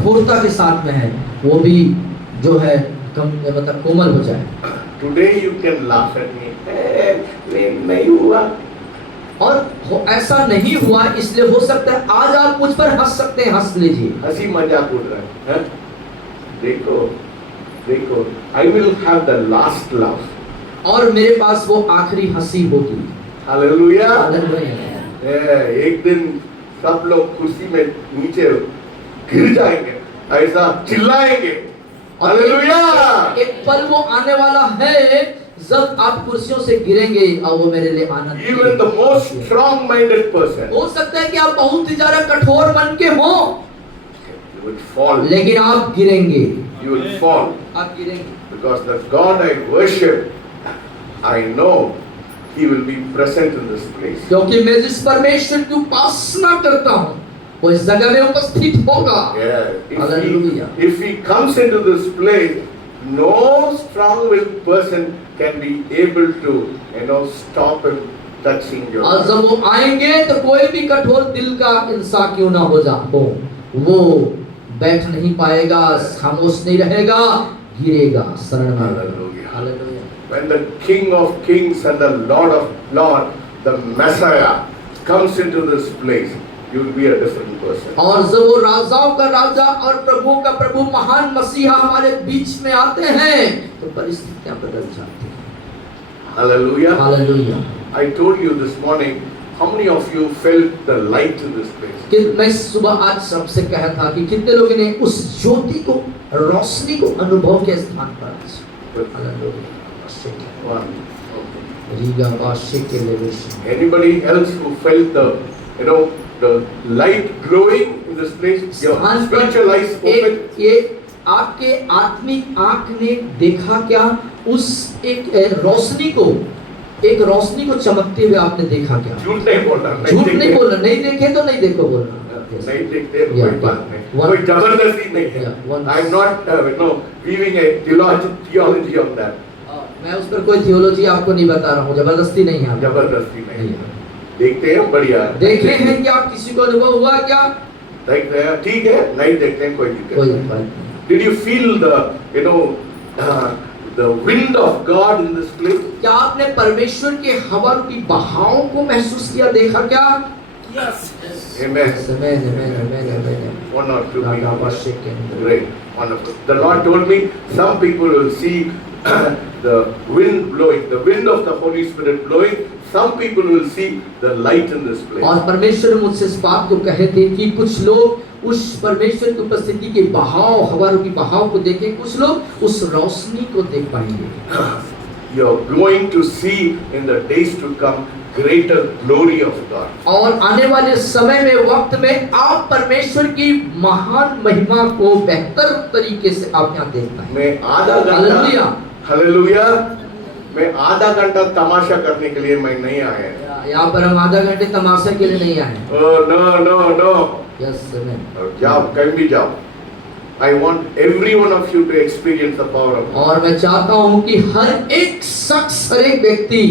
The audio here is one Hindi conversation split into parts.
कठोरता के साथ में है, वो भी जो है मतलब कोमल हो जाए। Today you can laugh at me. नहीं हुआ। और ऐसा नहीं हुआ, इसलिए हो सकता है आज आप मुझ पर हंस सकते हैं, हंस लीजिए। हंसी मजाक उड़ रहा है। देखो देखो, I will have the last laugh. और मेरे पास वो आखिरी हंसी होगी। Hallelujah. हालेलुया। एक दिन सब लोग कुर्सी में नीचे गिर जाएंगे, ऐसा चिल्लाएंगे। हालेलुया। एक पल वो आने वाला है जब आप कुर्सियों से गिरेंगे और वो मेरे लिए आनंद। Even the most strong-minded person, हो सकता है कि आप बहुत ही ज्यादा कठोर मन के हो, you will fall. लेकिन आप गिरेंगे, You will fall आप गिरेंगे। because the God I worship, I know He will be present in this place. क्योंकि मैं जिस परमेश्वर की उपासना करता हूँ वो इस जगह में उपस्थित होगा। Yeah. Hallelujah. If He comes into this place, no strong-willed person can be able to, stop Him touching your और life. जब वो आएंगे तो कोई भी कठोर दिल का इंसान क्यों ना हो वो बैठ नहीं पाएगा, खामोश नहीं रहेगा, गिरेगा, शरण में। Hallelujah. Hallelujah. When the King of Kings and the Lord of Lords, the Messiah, comes into this place, you will be a different person. और जब वो राजाओं का राजा और प्रभु का प्रभु महान मसीहा हमारे बीच में आते हैं तो परिस्थितियां बदल जाती हैं। Hallelujah. Hallelujah. I told you this morning, how many of you felt the light in this place? कि मैं सुबह आज सबसे कहा था कि कितने लोगों ने उस ज्योति को, रोशनी को अनुभव के स्थान पर। Hallelujah. One. Anybody Anybody else who felt the light glowing in this place? Your spiritual eyes open? ये आपके आत्मिक आंख ने देखा क्या उस एक रोशनी को चमकते हुए आपने देखा क्या? झूठ नहीं बोलना, झूठ नहीं बोलना, नहीं देखे तो नहीं देखो बोलना। नहीं देखते कोई बात नहीं, कोई जबरदस्ती नहीं है। I am not weaving a theology of that. मैं उस पर कोई थियोलॉजी आपको नहीं बता रहा हूँ, जबरदस्ती नहीं है। जबरदस्ती नहीं है। देखते हैं, बढ़िया। देखे हैं क्या? किसी को अनुभव हुआ क्या? देखते हैं, ठीक है, नहीं देखते हैं, कोई दिक्कत नहीं। Did you feel the wind of God in this place? क्या आपने परमेश्वर के हवा की बहाव को महसूस किया, देखा क्या? Yes. Amen. Amen. One or two people. Great. Wonderful. The Lord told me some people will see the wind blowing, the wind of the Holy Spirit blowing. Some people will see the light in this place. और परमेश्वर मुझसे इस बात को कहे थे कि कुछ लोग उस परमेश्वर की उपस्थिति के बहाव, हवा की बहाव को देखें, कुछ लोग उस रोशनी को देख पाएंगे। You are going to see in the days to come greater glory of God. और आने वाले समय में, वक्त में आप परमेश्वर की महान महिमा को बेहतर तरीके से आप यहाँ देख पाएंगे। मैं आधा घंटा, हालेलुया, मैं आधा घंटा तमाशा करने के लिए मैं नहीं आया। यहाँ पर हम आधा घंटे तमाशा के लिए नहीं आए। No. Yes, amen. जाओ, कहीं भी जाओ। I want every one of you to experience the power of God. और मैं चाहता हूँ कि हर एक शख्स, हर एक व्यक्ति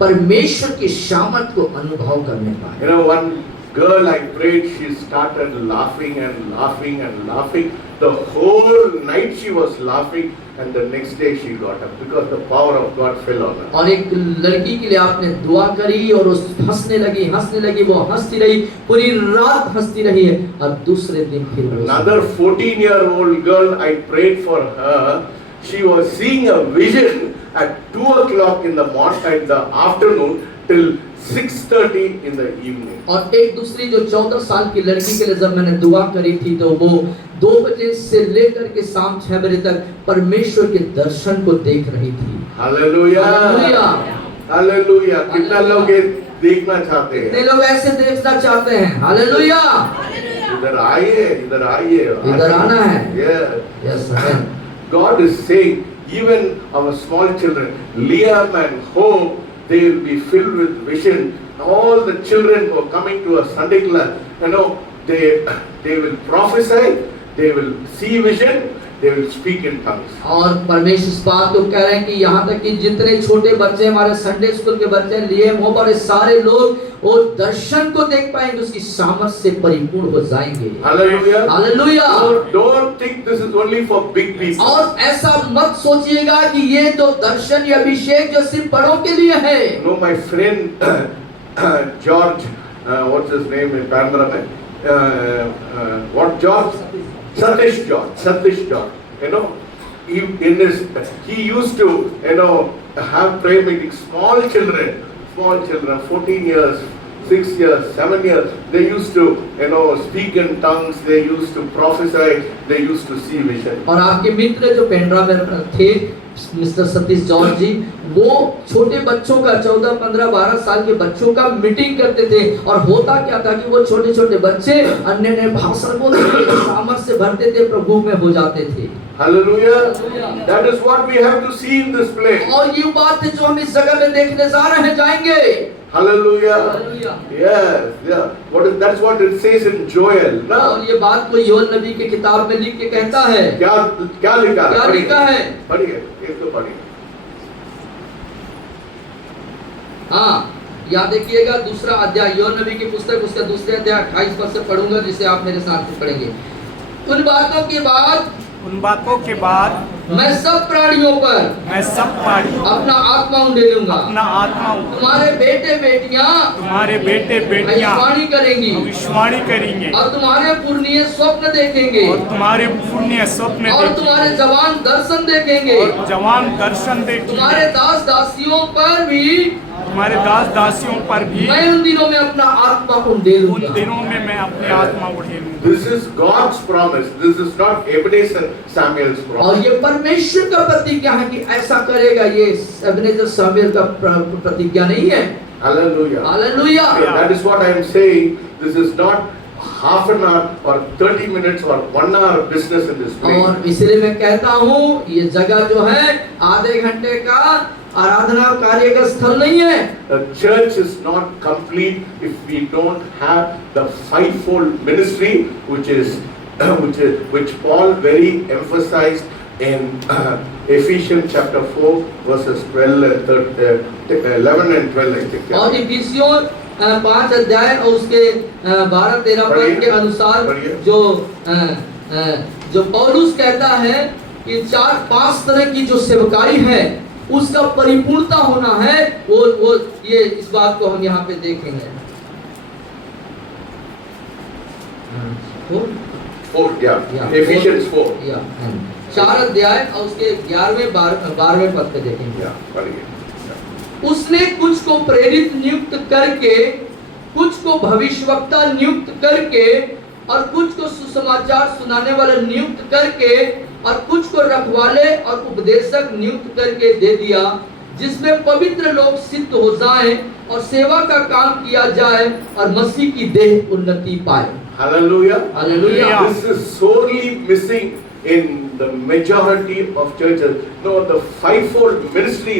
परमेश्वर की सामर्थ को अनुभव करने पाए। One girl I prayed, she started laughing and laughing and laughing. The whole night she was laughing, and the next day she got up because the power of God fell on her. और एक लड़की के लिए आपने दुआ करी और उस हंसने लगी, वो हंसती रही, पूरी रात हंसती रही है, और दूसरे दिन फिर Another 14-year-old girl, I prayed for her. She was seeing a vision at 2 o'clock in the afternoon till 6:30 in the evening. और एक दूसरी जो 14 साल की लड़की के लिए जब मैंने दुआ करी थी तो वो 2 बजे से लेकर के शाम 6 बजे तक परमेश्वर के दर्शन को देख रही थी। Hallelujah, hallelujah. कितना लोग देखना चाहते हैं? कितने लोग ऐसे देखना चाहते हैं? हालेलुया। इधर आइए, इधर आना है। Yes, amen. God is saying, even our small children, Liam and Hope, they will be filled with vision. All the children who are coming to a Sunday class, they will prophesy, they will see vision, they will speak in tongues. और परमेश्वर इस बात को कह रहे हैं कि यहाँ तक कि जितने छोटे बच्चे, हमारे संडे स्कूल के बच्चे, लिए हो, बड़े सारे लोग वो दर्शन को देख पाएंगे, उसकी सामर्थ से परिपूर्ण हो जाएंगे। Hallelujah, hallelujah. Don't think this is only for big people. और ऐसा मत सोचिएगा कि ये जो दर्शन या अभिषेक जो सिर्फ बड़ों के लिए है। No, my friend George, what's his name in Pandra? What George? Satish George. You know, he used to, you know, have prayer meetings. Small children, 14 years, 6 years, 7 years. They used to, you know, speak in tongues. They used to prophesy. They used to see vision. और आपके मित्र जो पेंड्रा में थे, मिस्टर सतीश जॉर्ज जी, वो छोटे बच्चों का 14, 15, 12 साल के बच्चों का मीटिंग करते थे। और होता क्या था कि वो छोटे छोटे बच्चे अन्य अन्य भाषा बोलते थे, सामर्थ से भरते थे, प्रभु में हो जाते थे। Hallelujah. That is what we have to see in this place. और ये बात है जो हम इस जगह में देखने जा रहे हैं, जाएंगे। Hallelujah. Hallelujah. Yes, yeah. That's what it says in Joel. No? और ये बात को योएल नबी के किताब में लिख के कहता है। क्या लिखा है? क्या लिखा है? पढ़िए, इसको पढ़िए। हाँ, याद रखिएगा, दूसरा अध्याय योएल नबी की पुस्तक, उसका दूसरे अध्याय 28 पद से पढ़ूंगा, जिसे आप मेरे साथ पढ़ेंगे। उन बातों के बाद मैं सब प्राणियों पर अपना आत्मा उंडेलूंगा। तुम्हारे बेटे बेटियां भविष्यवाणी करेंगे और तुम्हारे पुरनिये स्वप्न देखेंगे और तुम्हारे जवान दर्शन देखेंगे। तुम्हारे दास दासियों पर भी मैं उन दिनों में अपना आत्मा उंडेलूंगा। This is God's promise. This is not Ebenezer Samuel's promise. और ये परमेश्वर का प्रतिज्ञा है कि ऐसा करेगा, ये एबेनेजर सामुएल का प्रतिज्ञा नहीं है। Hallelujah. Hallelujah. That is what I am saying. This is not half an hour or 30 minutes or 1 hour business in this place. और इसलिए मैं कहता हूँ, ये जगह जो है आधे घंटे का आराधना कार्य का स्थल नहीं है। The church is not complete if we don't have the fivefold ministry, which Paul very emphasized in Ephesians chapter 4 verses 11 and 12, I think. और इफिसियों 5 अध्याय और उसके 12-13 पद के अनुसार जो पौलुस कहता है कि 4-5 तरह की जो सेवकाई है उसका परिपूर्णता होना है, वो ये इस बात को हम यहाँ पे देखेंगे। 4, Ephesians 4. 4 अध्याय और उसके 11वें 12वें पद पे देखेंगे। उसने कुछ को प्रेरित नियुक्त करके, कुछ को भविष्यवक्ता नियुक्त करके, और कुछ को सुसमाचार सुनाने वाला नियुक्त करके, और कुछ को रखवाले और उपदेशक नियुक्त करके दे दिया, जिसमें पवित्र लोग सिद्ध हो जाएं और सेवा का काम किया जाए और मसीह की देह उन्नति पाए। Hallelujah. Hallelujah. This is sorely missing in the majority of churches. No, the fivefold ministry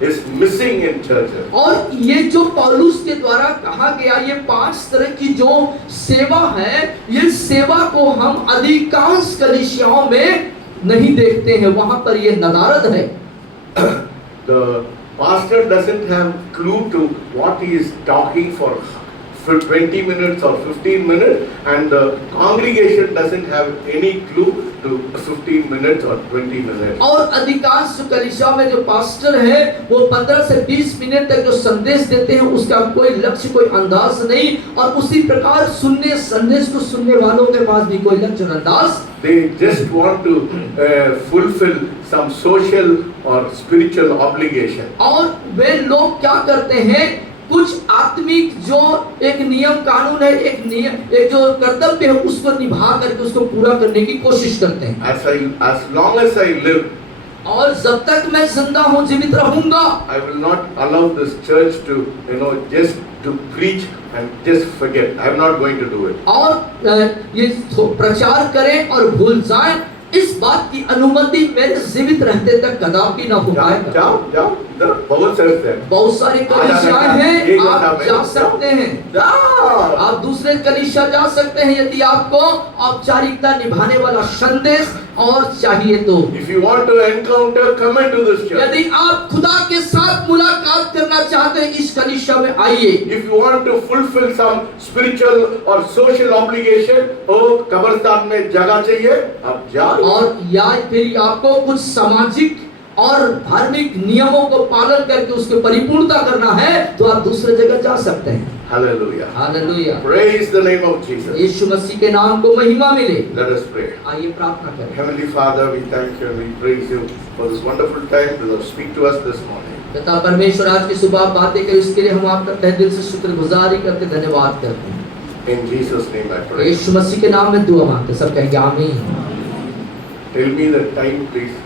is missing in churches. और ये जो पौलुस के द्वारा कहा गया ये 5 तरह की जो सेवा है, ये सेवा को हम अधिकांश कलीसियाओं में नहीं देखते हैं, वहां पर ये नदारद है। The pastor doesn't have clue to what he is talking for 20 minutes or 15 minutes, and the congregation doesn't have any clue to 15 minutes or 20 minutes. और अधिकांश कलीसिया में जो पास्टर है वो 15 से 20 मिनट तक जो संदेश देते हैं उसका कोई लक्ष्य, कोई अंदाज नहीं, और उसी प्रकार संदेश को सुनने वालों के पास भी कोई लक्ष्य अंदाज। They just want to fulfill some social or spiritual obligation. और वे लोग क्या करते हैं, कुछ आत्मिक जो एक नियम कानून है, एक जो कर्तव्य है उसको निभा करके उसको पूरा करने की कोशिश करते हैं। As long as I live, और जब तक मैं जिंदा हूँ, जीवित रहूंगा, I will not allow this church to, just to preach and just forget. I am not going to do it. और ये प्रचार करें और भूल जाएं, इस बात की अनुमति मेरे जीवित रहते तक कदापि ना हो पाएगा। जाओ, बहुत सारे कलीसियाएं हैं, आप जा सकते हैं, आप दूसरे कलीसिया जा सकते हैं, यदि आपको औपचारिकता निभाने वाला संदेश और चाहिए तो If you want to encounter, come into this church. यदि आप खुदा के साथ मुलाकात करना चाहते हैं इस कलीसिया में आइए। If you want to fulfill some spiritual or social obligation, कब्रिस्तान में जगह चाहिए, आप जाओ। और या फिर आपको कुछ सामाजिक और धार्मिक नियमों को पालन करके उसकी परिपूर्णता करना है तो आप दूसरे जगह जा सकते हैं। Hallelujah. Hallelujah. Praise the name of Jesus. यीशु मसीह के नाम को महिमा मिले। Let us pray. आइए प्रार्थना करें। Heavenly Father, we thank you and we praise you for this wonderful time to speak to us this morning. पिता परमेश्वर आज की सुबह बातें करें उसके लिए हम आपका तहे दिल से शुक्रगुजारी करते धन्यवाद करते हैं। In Jesus' name I pray. यीशु मसीह के नाम में दुआ मांगते सब कहेंगे आमीन। Tell me the time, please.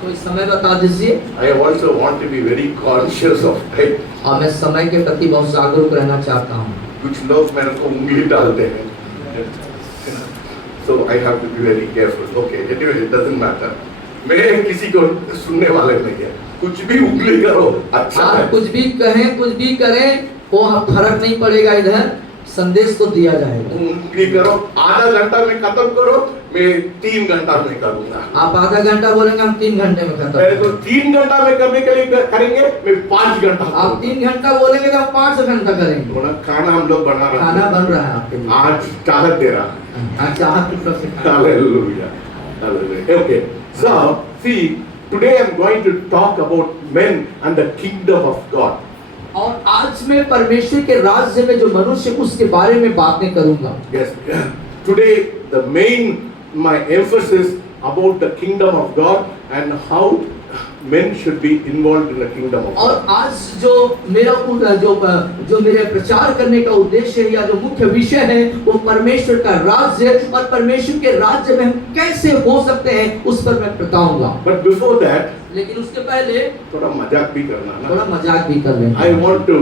कोई समय बता दीजिए। I also want to be very conscious of time. और मैं समय के प्रति बहुत जागरूक रहना चाहता हूँ। कुछ लोग मेरे को उंगली डालते हैं, so I have to be very careful. Okay, anyway, it doesn't matter. मैं किसी को सुनने वाले नहीं है, कुछ भी उंगली करो अच्छा है। आप कुछ भी कहें कुछ भी करें वो फर्क नहीं पड़ेगा, इधर संदेश तो दिया जाएगा। उंगली करो, आधा घंटा में खत्म करो, मैं 3 घंटा में करूँगा। आप आधा घंटा बोलेंगे हम 3 घंटे में खत्म मेरे को 3 घंटा में करने के लिए करेंगे, मैं 5 घंटा। आप 3 घंटा बोलेंगे तो हम 5 घंटा करेंगे। थोड़ा खाना हम लोग बना रहे हैं, खाना बन रहा है आपके लिए। आज चाहत दे रहा है। आज चाहत की तरफ से। Hallelujah. Hallelujah. Okay. So, see, today I'm going to talk about men and the kingdom of God. और आज मैं परमेश्वर के राज्य में जो मनुष्य उसके बारे में बातें करूंगा। Yes. Today the main my emphasis about the kingdom of God and how men should be involved in the kingdom of और God. आज जो मेरा जो मेरे प्रचार करने का उद्देश्य है या जो मुख्य विषय है वो परमेश्वर का राज्य और परमेश्वर के राज्य में हम कैसे हो सकते हैं उस पर मैं बताऊंगा। But before that, लेकिन उसके पहले थोड़ा मजाक भी करना ना। थोड़ा मजाक भी कर लेंगे। I want to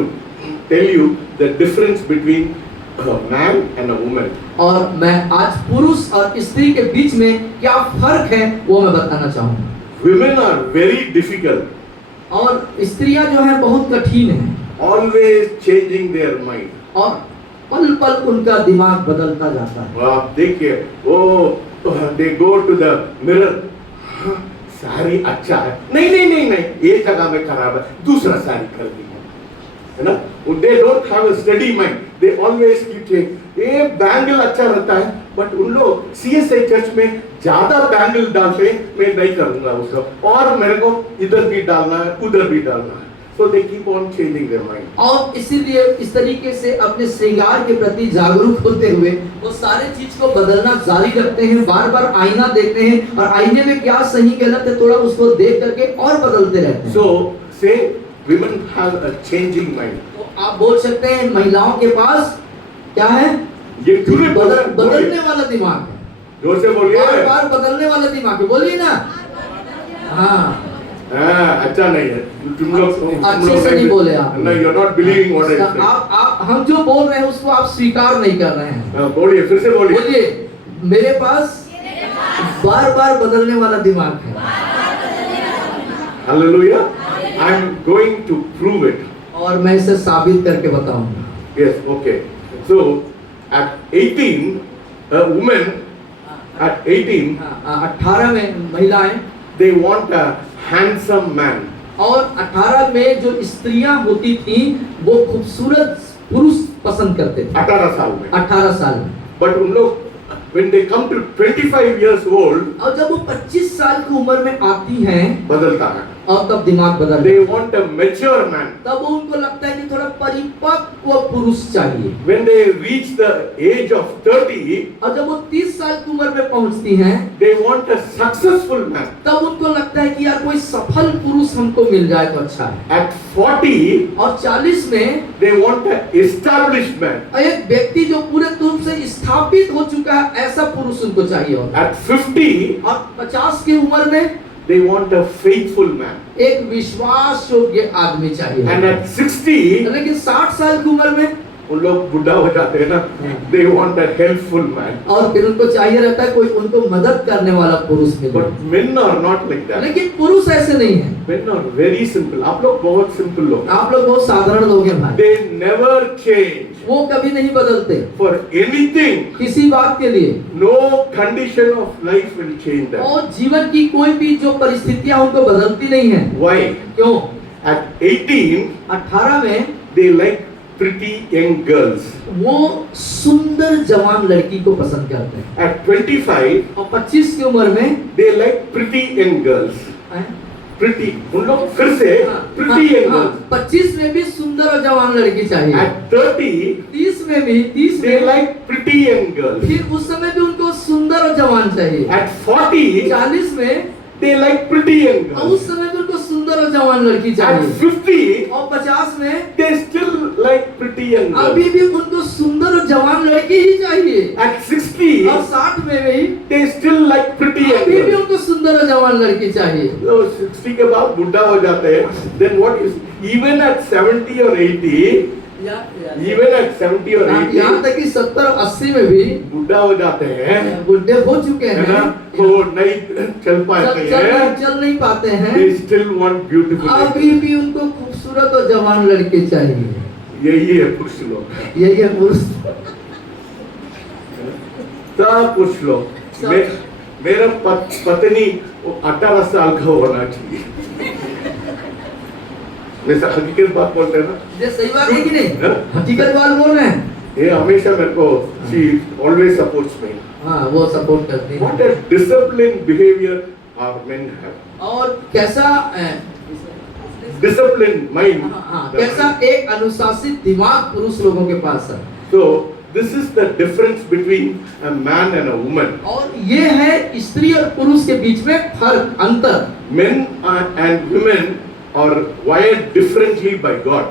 tell you the difference between a man and a woman. और मैं आज पुरुष और स्त्री के बीच में क्या फर्क है वो मैं बताना चाहूँगा। Women are very difficult. और स्त्रियां जो हैं बहुत कठिन हैं। Always changing their mind. और पल पल उनका दिमाग बदलता जाता है। आप देखिए, they go to the mirror. Sari अच्छा है, नहीं, ये जगह में खराब है, दूसरा साड़ी खरीदी है ना। They don't have a steady mind. They always keep saying, ये बैंगल अच्छा रहता है, बट उन लोग CSI चर्च में ज्यादा बैंगल डालते हैं, मैं नहीं करूंगा उसको, और मेरे को इधर भी डालना है, उधर भी डालना है। So they keep on changing their mind. और इसीलिए इस तरीके से अपने श्रृंगार के प्रति जागरूक होते हुए वो सारे चीज को बदलना जारी रखते हैं, बार बार आईना देखते हैं और आईने में क्या सही गलत है थोड़ा उसको देख करके और बदलते रहते हैं। So say women have a changing mind. तो आप बोल सकते हैं महिलाओं के पास क्या है? ये क्यों नहीं बदलने वाला दिमाग है। जोर से बोलिए। बार बार बदलने वाला दिमाग है, बोलिए ना। हाँ, अच्छा नहीं है, तुम लोग अच्छे से नहीं बोले आप। No, you're not believing what I say. आप हम जो बोल रहे हैं उसको आप स्वीकार नहीं कर रहे हैं। बोलिए, फिर से बोलिए। बोलिए, मेरे पास बार बार बदलने वाला दिमाग है। Hallelujah. I'm going to prove it. और मैं इसे साबित करके बताऊंगा। Yes, okay. So at 18, a woman at 18, 18 में महिलाएं they want a handsome man. और 18 में जो स्त्रियां होती थी वो खूबसूरत पुरुष पसंद करते थे। 18 साल में। 18 साल में। But उन लोग when they come to 25 years old, और जब वो 25 साल की उम्र में आती हैं बदलता है। और तब दिमाग बदल They want a mature man. तब उनको लगता है कि थोड़ा परिपक्व पुरुष चाहिए। When they reach the age of 30, और जब वो 30 साल की उम्र में पहुंचती हैं they want a successful man. तब उनको लगता है कि यार कोई सफल पुरुष हमको मिल जाए तो अच्छा है। At 40, और 40 में they want an established man. एक व्यक्ति जो पूरे रूप से स्थापित हो चुका है ऐसा पुरुष उनको चाहिए होता है। At 50, और 50 की उम्र में they want a faithful man. एक विश्वास योग्य आदमी चाहिए। And at 60, लेकिन 60 साल की उम्र में उन लोग बुढ़ा हो जाते हैं ना, they want a helpful man. और फिर उनको चाहिए रहता है कोई उनको मदद करने वाला पुरुष मिले। But men are not like that. लेकिन पुरुष ऐसे नहीं है। Men are very simple. आप लोग बहुत simple लोग। आप लोग बहुत साधारण लोग हैं भाई। They never change. वो कभी नहीं बदलते For anything. किसी बात के लिए। No condition of life will change them. और जीवन की कोई भी जो परिस्थितियां उनको बदलती नहीं है। Why? क्यों? At 18, 18 में they like pretty young girls. वो सुंदर जवान लड़की को पसंद करते हैं। At 25, और 25 की उम्र में they like pretty young girls. Pretty. उन लोग फिर से pretty young girls. 25 में भी सुंदर और जवान लड़की चाहिए। At 30, 30 में भी 30 they में like pretty young girls. फिर उस समय भी उनको सुंदर और जवान चाहिए। At 40, 40 में they like pretty young और girls. उस समय भी उनको सुंदर और जवान लड़की At चाहिए। 50, और 50 में they still like pretty young अभी girls. भी उनको सुंदर और जवान लड़की ही चाहिए। At 60, और 60 में भी they still like pretty young अभी भी girls. उनको सुंदर और जवान लड़की चाहिए। So 60 के बाद बुढ़ा हो जाते हैं. Then what is even at 70 or 80, even at 70 or 80, यहाँ तक कि 70 और 80 में भी बुढ़ा हो जाते हैं, बुढ़े हो चुके है ना? हैं, वो नहीं चल पाते हैं. चल नहीं पाते हैं, They still want beautiful. अभी भी उनको खूबसूरत और जवान लड़के चाहिए। यही है पुरुष लोग. यही है पुरुष। सब पुरुष लोग. मेरा पत्नी 18 साल का होना चाहिए. जैसा हकीकत बात बोलते हैं ना, ये सही बात है कि नहीं? हाँ? हकीकत बात बोल रहे हैं। ये हमेशा मेरे को she always supports me. हाँ, वो सपोर्ट करती है। What a disciplined behavior our men have. और कैसा Disciplined mind. कैसा एक अनुशासित दिमाग पुरुष लोगों के पास है। So this is the difference between a man and a woman. और ये है स्त्री और पुरुष के बीच में फर्क, अंतर। Men and women are wired differently by God.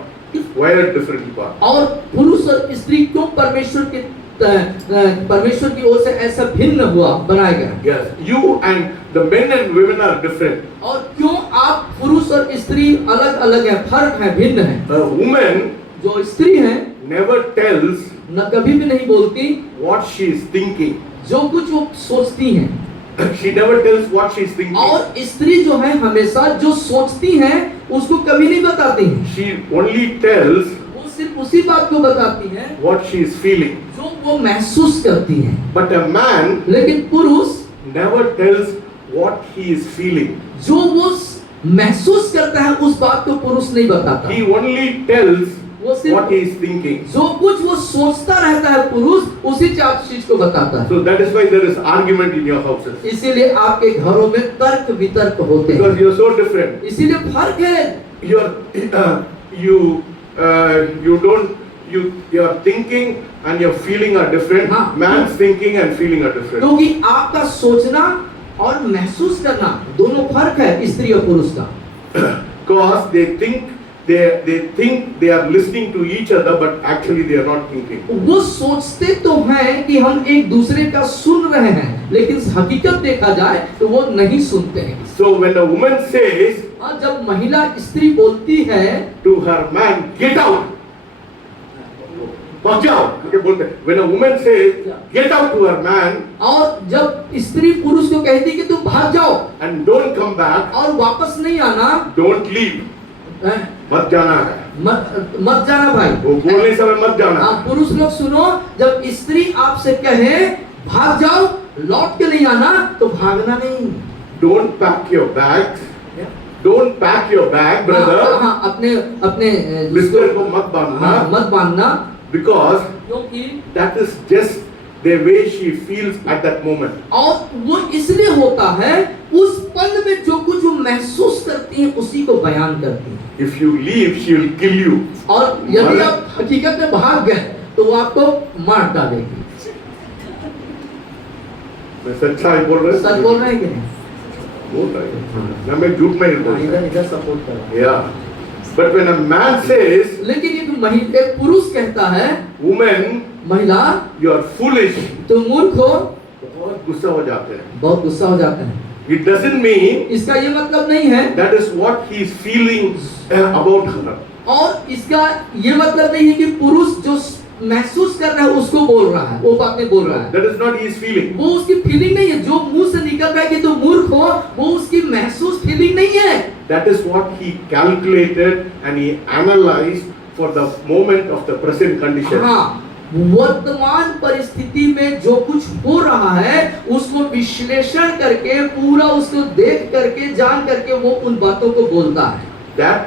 Wired differently by God. और पुरुष और स्त्री क्यों परमेश्वर की ओर से ऐसा भिन्न हुआ बनाया गया? Yes, you and the men and women are different. और क्यों आप पुरुष और स्त्री अलग अलग हैं, फर्क है, भिन्न है? A woman जो स्त्री है never tells न कभी भी नहीं बोलती what she is thinking. जो कुछ वो सोचती हैं। She never tells what she is thinking. और स्त्री जो है हमेशा जो सोचती हैं उसको कभी नहीं बताती हैं। She only tells वो सिर्फ उसी बात को बताती हैं what she is feeling. जो वो महसूस करती हैं। But a man लेकिन पुरुष never tells what he is feeling. जो वो महसूस करता है उस बात को पुरुष नहीं बताता। He only tells वो सिर्फ what he is thinking. जो कुछ वो सोचता रहता है पुरुष उसी चीज को बताता है। So that is why there is argument in your houses. इसीलिए आपके घरों में तर्क वितर्क होते हैं। Because you are so different. इसीलिए फर्क है। Your thinking and your feeling are different. हाँ. Man's thinking and feeling are different. क्योंकि आपका सोचना और महसूस करना दोनों फर्क है स्त्री और पुरुष का। Because they think they are listening to each other, but actually they are not thinking. वो सोचते तो हैं कि हम एक दूसरे का सुन रहे हैं, लेकिन हकीकत देखा जाए तो वो नहीं सुनते हैं। So when a woman says जब महिला स्त्री बोलती है to her man, get out, भाग जाओ, ये बोलते हैं. When a woman says get out to her man, और जब स्त्री पुरुष को कहती कि तुम भाग जाओ and don't come back, और वापस नहीं आना, don't leave, मत जाना है, मत जाना भाई, वो बोलने समय मत जाना. पुरुष लोग सुनो, जब स्त्री आपसे कहे भाग जाओ, लौट के नहीं आना, तो भागना नहीं. Don't pack your bags. Don't pack your bag, brother. अपने बिस्तर को मत बांधना. मत बांधना. Because क्योंकि that is just the way she feels at that moment. और वो इसलिए होता है, उस पल में जो कुछ वो महसूस करती है उसी को बयान करती है. If you leave, she will kill you. और यदि आप हकीकत में भाग गए तो वो आपको मार डालेगी. मैं सच्चाई बोल रहा हूँ. सच बोल रहे हैं कि नहीं? बोल रहा हूँ. ना मैं झूठ नहीं बोल रहा. इधर सपोर्ट कर रहा हूँ. Yeah. But when a man says, लेकिन एक पुरुष कहता है, woman, महिला, you are foolish, तुम मूर्ख हो, बहुत गुस्सा हो जाते हैं. बहुत गुस्सा हो जाते हैं. It doesn't mean इसका ये मतलब नहीं है, that is what he is feeling about her. और इसका ये मतलब नहीं है कि पुरुष जो महसूस कर रहा है उसको बोल रहा है, वो बातें बोल रहा है। That is not his feeling. वो उसकी फीलिंग नहीं है। जो मुंह से निकल रहा है कि तुम मूर्ख हो, वो उसकी महसूस फीलिंग नहीं है। That is what he calculated and he analyzed for the moment of the present condition. हाँ, वर्तमान परिस्थिति में जो कुछ हो रहा है उसको विश्लेषण करके, पूरा उसको देख करके, जान करके वो उन बातों को बोलता है। That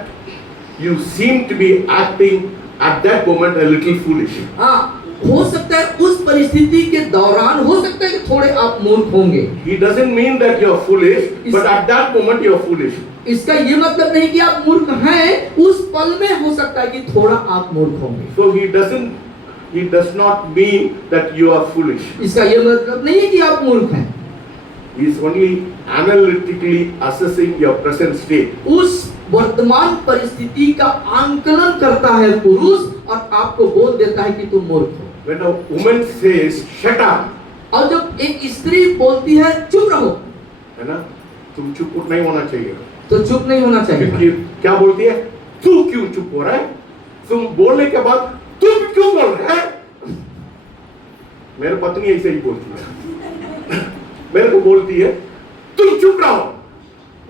you seem to be acting at that moment a little foolish. हाँ, हो सकता है उस परिस्थिति के दौरान हो सकता है कि थोड़े आप मूर्ख होंगे। He doesn't mean that you are foolish, but at that moment you are foolish. इसका ये मतलब नहीं कि आप मूर्ख हैं, उस पल में हो सकता है कि थोड़ा आप मूर्ख होंगे। So he does not mean that you are foolish. इसका ये मतलब नहीं है कि आप मूर्ख हैं। He is only analytically assessing your present state. उस वर्तमान परिस्थिति का आंकलन करता है पुरुष और आपको बोल देता है कि तुम मूर्ख हो। When a woman says shut up, और जब एक स्त्री बोलती है चुप रहो, है ना, तुम चुप नहीं होना चाहिए, तो चुप नहीं होना चाहिए। क्योंकि क्या बोलती है, तू क्यों चुप हो रहा है, तुम बोलने के बाद तुम क्यों बोल रहे हैं। मेरी पत्नी ऐसे ही बोलती है, मेरे को बोलती है तुम चुप रहो,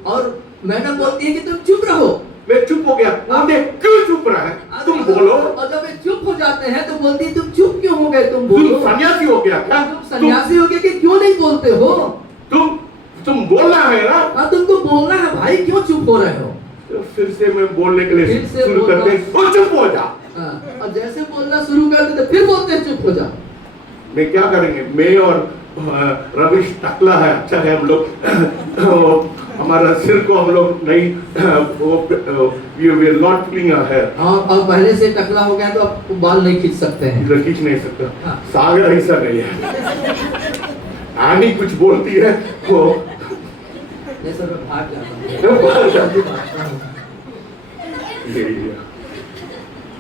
और मैडम बोलती है कि तुम चुप रहो। मैं चुप हो गया, आपने क्यों चुप रहा है, तुम बोलो। और जब वे चुप हो जाते हैं तो बोलती है तुम चुप क्यों हो गए, तुम तुम बोलो। सन्यासी हो गया क्या, तुम सन्यासी हो गए कि क्यों नहीं बोलते हो। तुम बोलना है ना। हाँ, तुमको बोलना है भाई, क्यों चुप हो रहे हो। तो फिर से मैं बोलने के लिए फिर से शुरू बोलना। करते हैं, तो चुप हो जा। और जैसे बोलना शुरू कर देते फिर बोलते हैं चुप हो जा। मैं क्या करेंगे, मैं और रविश टकला है, अच्छा है हम लोग हमारा सिर को हम लोग नहीं we are not pulling our hair. और पहले से टकला हो गया तो आप बाल नहीं खींच सकते हैं। इधर खींच नहीं सकता। हाँ। सागर ऐसा नहीं है, आनी कुछ बोलती है वो जैसे मैं भाग जाता हूँ।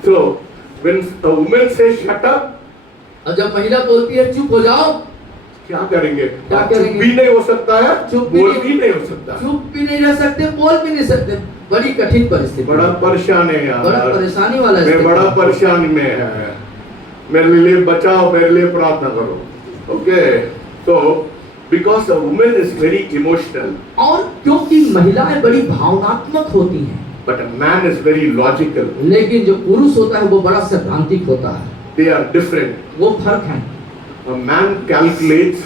So when a woman says shut up, और जब महिला बोलती है चुप हो जाओ, क्या करेंगे, क्या चुप करेंगे? भी नहीं हो सकता है, चुप भी बोल नहीं- भी नहीं हो सकता, चुप भी नहीं रह सकते, बोल भी नहीं सकते। बड़ी कठिन परिस्थिति, बड़ा परेशान है यार, बड़ा परेशानी वाला मैं स्थिति। बड़ा परेशानी में है, मेरे लिए बचाओ, मेरे लिए प्रार्थना करो। ओके, तो because a woman is very emotional, और क्योंकि महिलाएं बड़ी भावनात्मक होती हैं, but a man is very logical, लेकिन जो पुरुष होता है वो बड़ा सैद्धांतिक होता है। They are different. वो फर्क है। अ मैन कैलकुलेट्स,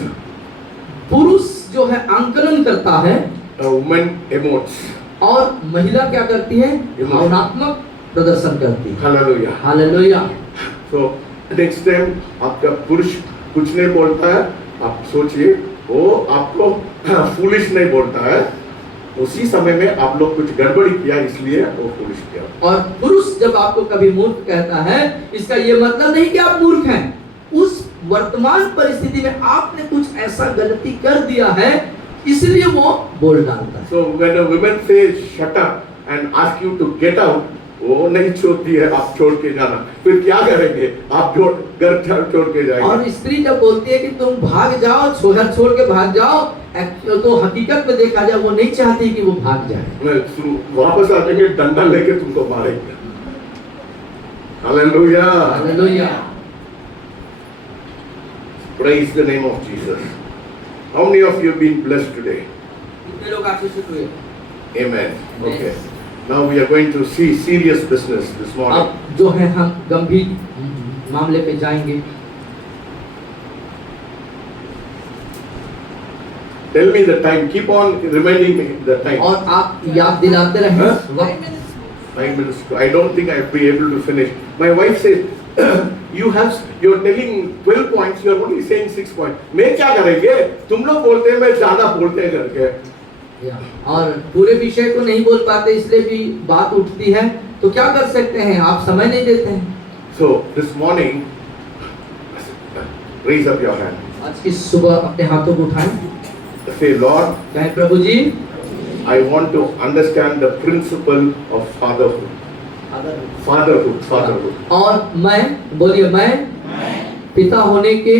पुरुष जो है आंकलन करता है, अ वुमन इमोट्स। और महिला क्या करती है, भावनात्मक प्रदर्शन करती है। हालेलुया। हालेलुया। तो नेक्स्ट टाइम आपका पुरुष कुछ नहीं बोलता है, आप सोचिए वो आपको फूलिश नहीं बोलता है, उसी समय में आप लोग कुछ गड़बड़ी किया इसलिए वो फूलिश किया। और पुरुष जब आपको कभी मूर्ख कहता है, इसका ये मतलब नहीं कि आप मूर्ख हैं। उस वर्तमान परिस्थिति में आपने कुछ ऐसा गलती कर दिया है, इसलिए वो बोल डालता है। So when a woman says shut up and ask you to get out, वो नहीं छोड़ती है आप छोड़ के जाना, फिर क्या करेंगे आप, घर छोड़ के जाएंगे। और स्त्री जब बोलती है कि तुम भाग जाओ, घर छोड़ के भाग जाओ, तो हकीकत में देखा जाए वो नहीं चाहती कि वो भाग जाए। वापस आ जाएंगे, डंडा लेके तुमको मारेंगे। Hallelujah. Hallelujah. Praise the name of Jesus. How many of you have been blessed today? कितने लोग आशीषित हुए? Amen. Okay. Now we are going to see serious business this morning. अब जो है हम गंभीर मामले पे जाएंगे। Tell me the time. Keep on reminding me the time. और आप याद दिलाते रहें हाँ? वक्त। 5 minutes. I don't think I'll be able to finish. My wife says, you're telling 12 points. You're only saying 6 points. मैं क्या करेंगे? तुम लोग बोलते हैं, मैं ज़्यादा बोलते हैं करके। और पूरे विषय को नहीं बोल पाते, इसलिए भी बात उठती है। तो क्या कर सकते हैं, आप समय नहीं देते हैं। So this morning, raise up your hand. आज की सुबह अपने हाथों को उठाएं, Say, Lord, कहें प्रभु जी, I want to understand the principle of fatherhood. Fatherhood. और मैं, बोलिए मैं पिता होने के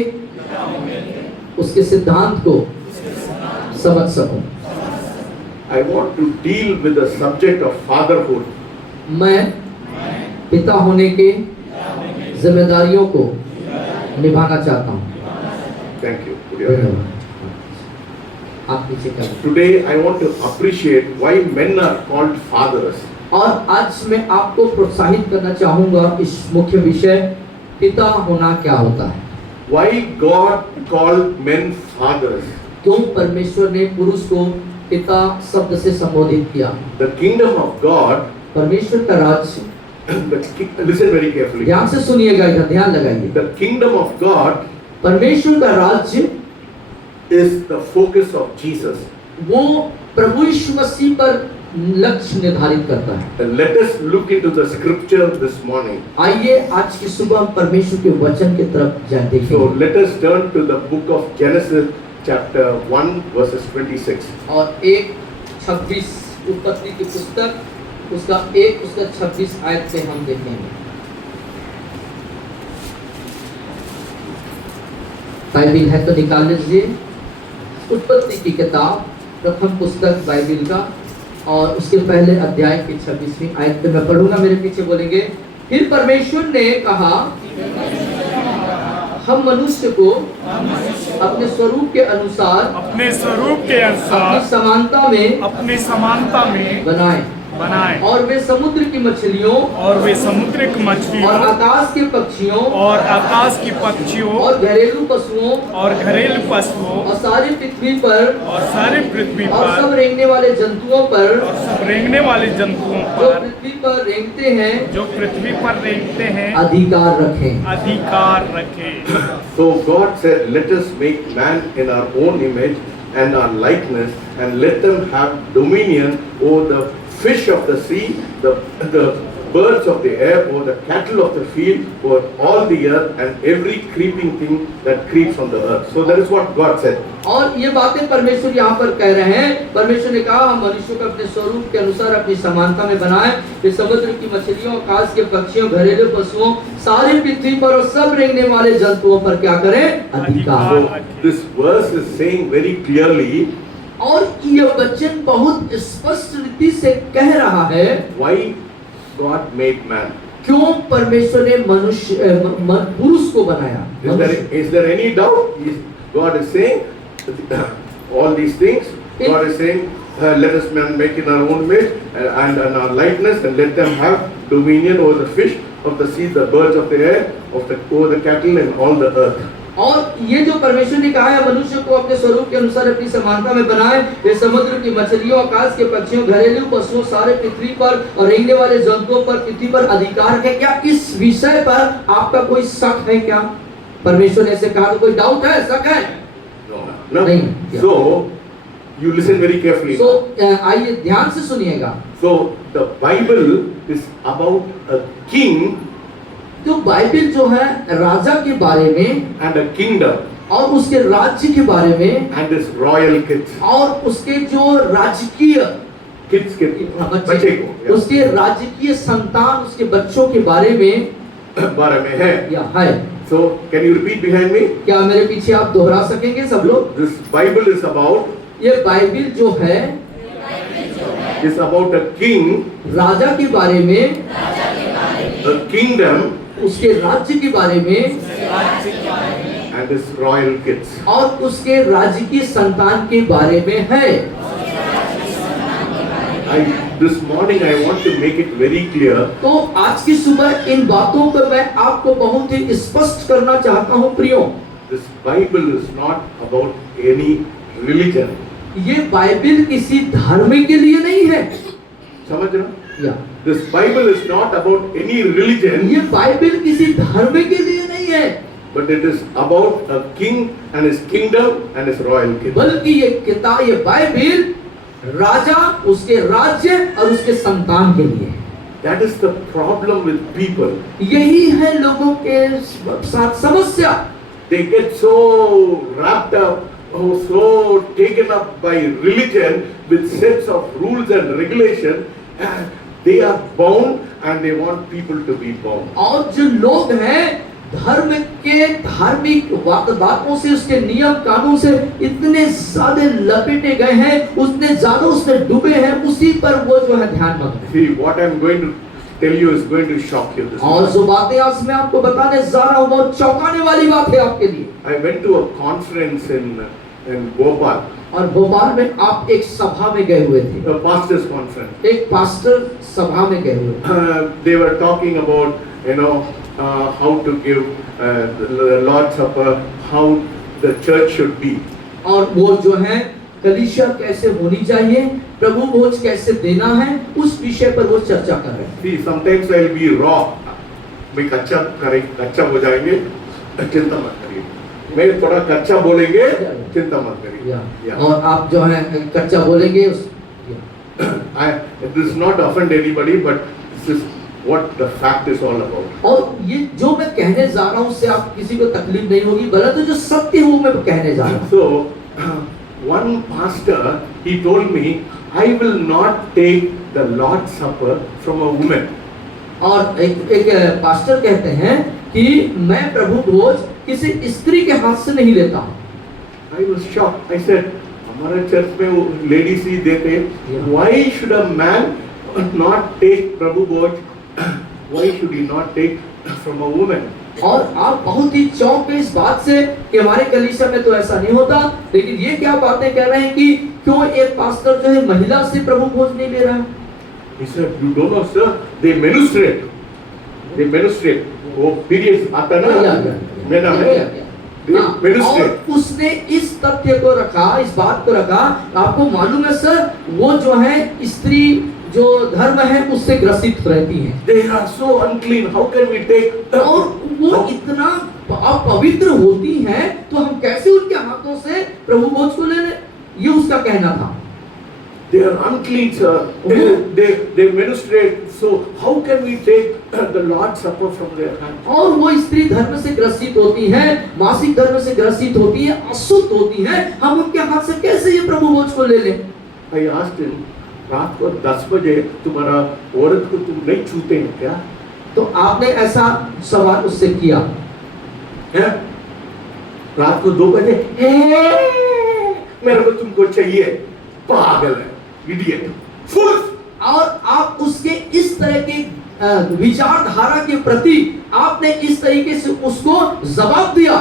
उसके सिद्धांत को समझ सकूं। I want to deal with the subject of fatherhood. मैं पिता होने के जिम्मेदारियों को निभाना चाहता हूँ। Thank you. Put your hand. धन्यवाद। आप पीछे कर। Today I want to appreciate why men are called fathers. और आज मैं आपको प्रोत्साहित करना चाहूंगा इस मुख्य विषय पिता होना क्या होता है। Why God called men fathers. क्यों परमेश्वर ने पुरुष को पिता शब्द से संबोधित किया। The kingdom of God, परमेश्वर का राज्य, listen very carefully. ध्यान से सुनिएगा, इधर ध्यान लगाइए। The kingdom of God परमेश्वर का राज्य is the focus of Jesus. वो प्रभु यीशु मसीह पर लक्ष्य निर्धारित करता है। And let us look into the scripture this morning. आइए आज की सुबह हम परमेश्वर के वचन की तरफ जाते हैं। So let us turn to the book of Genesis chapter 1 verses 26. और 1:26 उत्पत्ति की पुस्तक उसका 26 आयत से हम देखेंगे। बाइबिल है तो निकाल लीजिए। उत्पत्ति की किताब प्रथम पुस्तक बाइबिल का और उसके पहले अध्याय की 26वीं आयत पे मैं पढ़ूंगा, मेरे पीछे बोलेंगे। फिर परमेश्वर ने कहा, हम मनुष्य को अपने स्वरूप के अनुसार अपनी समानता में बनाएं और वे समुद्र की मछलियों और आकाश के पक्षियों और घरेलू पशुओं और सारी पृथ्वी पर और सब रेंगने वाले जंतुओं पर जो पृथ्वी पर रेंगते हैं अधिकार रखें। So God said, let us make man in our own image and our likeness, and let them have dominion over the fish of the sea, the birds of the air, over the cattle of the field, over all the earth, and every creeping thing that creeps on the earth. So that is what God said. और ये बातें परमेश्वर यहाँ पर कह रहे हैं। परमेश्वर ने कहा, हम मनुष्य को अपने स्वरूप के अनुसार अपनी समानता में बनाएं, वे समुद्र की मछलियों, आकाश के पक्षियों, घरेलू पशुओं, सारी पृथ्वी पर और सब रेंगने वाले जंतुओं पर क्या करें? अधिकार। So this verse is saying very clearly, और ये वचन बहुत स्पष्ट रीति से कह रहा है, why God made man. क्यों परमेश्वर ने पुरुष को बनाया। Is there any doubt? God is saying all these things. God is saying, let us man make in our own image and our likeness, and let them have dominion over the fish of the sea, the birds of the air, over the cattle, and all the earth. और ये जो परमेश्वर ने कहा है, मनुष्य को अपने स्वरूप के अनुसार अपनी समानता में बनाए, वे समुद्र की मछलियों, आकाश के पक्षियों, घरेलू पशुओं, सारे पृथ्वी पर और रेंगने वाले जंतुओं पर पृथ्वी पर अधिकार है। क्या इस विषय पर आपका कोई शक है? क्या परमेश्वर ने ऐसे कहा तो कोई डाउट है, शक है? No. नहीं। So you listen very carefully. So आइए ध्यान से सुनिएगा। So the Bible is about a king. तो बाइबिल जो है राजा के बारे में and a kingdom और उसके राज्य के बारे में and his royal kids और उसके जो राजकीय kids के बच्चे को उसके राजकीय संतान, उसके बच्चों के बारे में है या है। So can you repeat behind me? क्या मेरे पीछे आप दोहरा सकेंगे सब लोग? This Bible is about, ये बाइबिल जो है is about a king, राजा के बारे में, a kingdom उसके राज्य के बारे में and his royal kids. और उसके राजकीय संतान के बारे में है। This morning I want to make it very clear. तो आज की सुबह इन बातों पर मैं आपको बहुत ही स्पष्ट करना चाहता हूँ प्रियो। This Bible is not about any religion. ये बाइबिल किसी धर्म के लिए नहीं है। समझ रहे हो? या This Bible is not about any religion. ये बाइबिल किसी धर्म के लिए नहीं है, but it is about a king and his kingdom and his royal kids. बल्कि ये किताब, ये बाइबिल राजा, उसके राज्य और उसके संतान के लिए। That is the problem with people. यही है लोगों के साथ समस्या। They get so wrapped up, so taken up by religion with sets of rules and regulation, and they are bound and they want people to be bound. और जो लोग हैं धर्म के धार्मिक बातों से, उसके नियम कानून से इतने ज्यादा लपेटे गए हैं, उतने ज्यादा उसमें डूबे हैं, उसी पर वो जो है ध्यान मत है। See what I am going to tell you is going to shock you this और morning. जो बातें आज मैं आपको बताने जा रहा हूँ बहुत चौंकाने वाली बात है आपके लिए। I went to a conference in Bhopal, और भोपाल में आप एक सभा में गए हुए थे, a pastor's conference. एक पास्टर सभा में गए हुए थे। They were talking about, how to give the Lord's Supper, how the church should be. और वो जो है कलीसिया कैसे होनी चाहिए, प्रभु भोज कैसे देना है, उस विषय पर वो चर्चा कर रहे हैं। See, sometimes I'll be raw. मैं कच्चा हो जाएंगे, चिंता मत करिए। मैं थोड़ा कच्चा बोलेंगे, चिंता मत करिए। Yeah. और आप जो है कच्चा बोलेंगे This is not offend anybody, but this is what the fact is all about. और ये जो मैं कहने जा रहा हूँ उससे आप किसी को तकलीफ नहीं होगी, बल्कि तो जो सत्य है वो मैं कहने जा रहा हूँ। So, one pastor, he told me, I will not take the Lord's Supper from a woman. और एक पास्टर कहते हैं कि मैं प्रभु भोज किसी स्त्री के हाथ से नहीं लेता हूँ। I was shocked. I said, हमारे चर्च में वो लेडीज ही देते, why should a man not take Prabhu Bhoj? Why should he not take from a woman? और आप बहुत ही चौंक गए इस बात से कि हमारे कलीसिया में तो ऐसा नहीं होता, लेकिन ये क्या बातें कह रहे हैं कि क्यों एक पास्टर जो है महिला से प्रभु भोज नहीं ले रहा? He said, you don't know, sir, they menstruate. They menstruate. वो periods आता ना, मेरा है, they menstruate. और उसने इस तथ्य को रखा, इस बात को रखा, आपको मालूम है सर, वो जो है स्त्री जो धर्म है उससे ग्रसित रहती हैं। They are so unclean. How can we take? और वो इतना अपवित्र होती हैं, तो हम कैसे उनके हाथों से प्रभु भोज को ले लें? ये उसका कहना था। They are unclean, sir. They menstruate. So how can we take the Lord's Supper from their hand? और वो स्त्री धर्म से ग्रसित होती है, मासिक धर्म से ग्रसित होती है, अशुद्ध होती है, हम उनके हाथ से कैसे ये प्रभु भोज को ले लें? I asked him, रात को 10 बजे तुम्हारा औरत को तुम नहीं छूते हैं क्या? तो आपने ऐसा सवाल उससे किया है? रात को 2 बजे मेरे को तुमको चाहिए, पागल है, इडियट, फुल। और आप उसके इस तरह के विचारधारा के प्रति आपने इस तरीके से उसको जवाब दिया।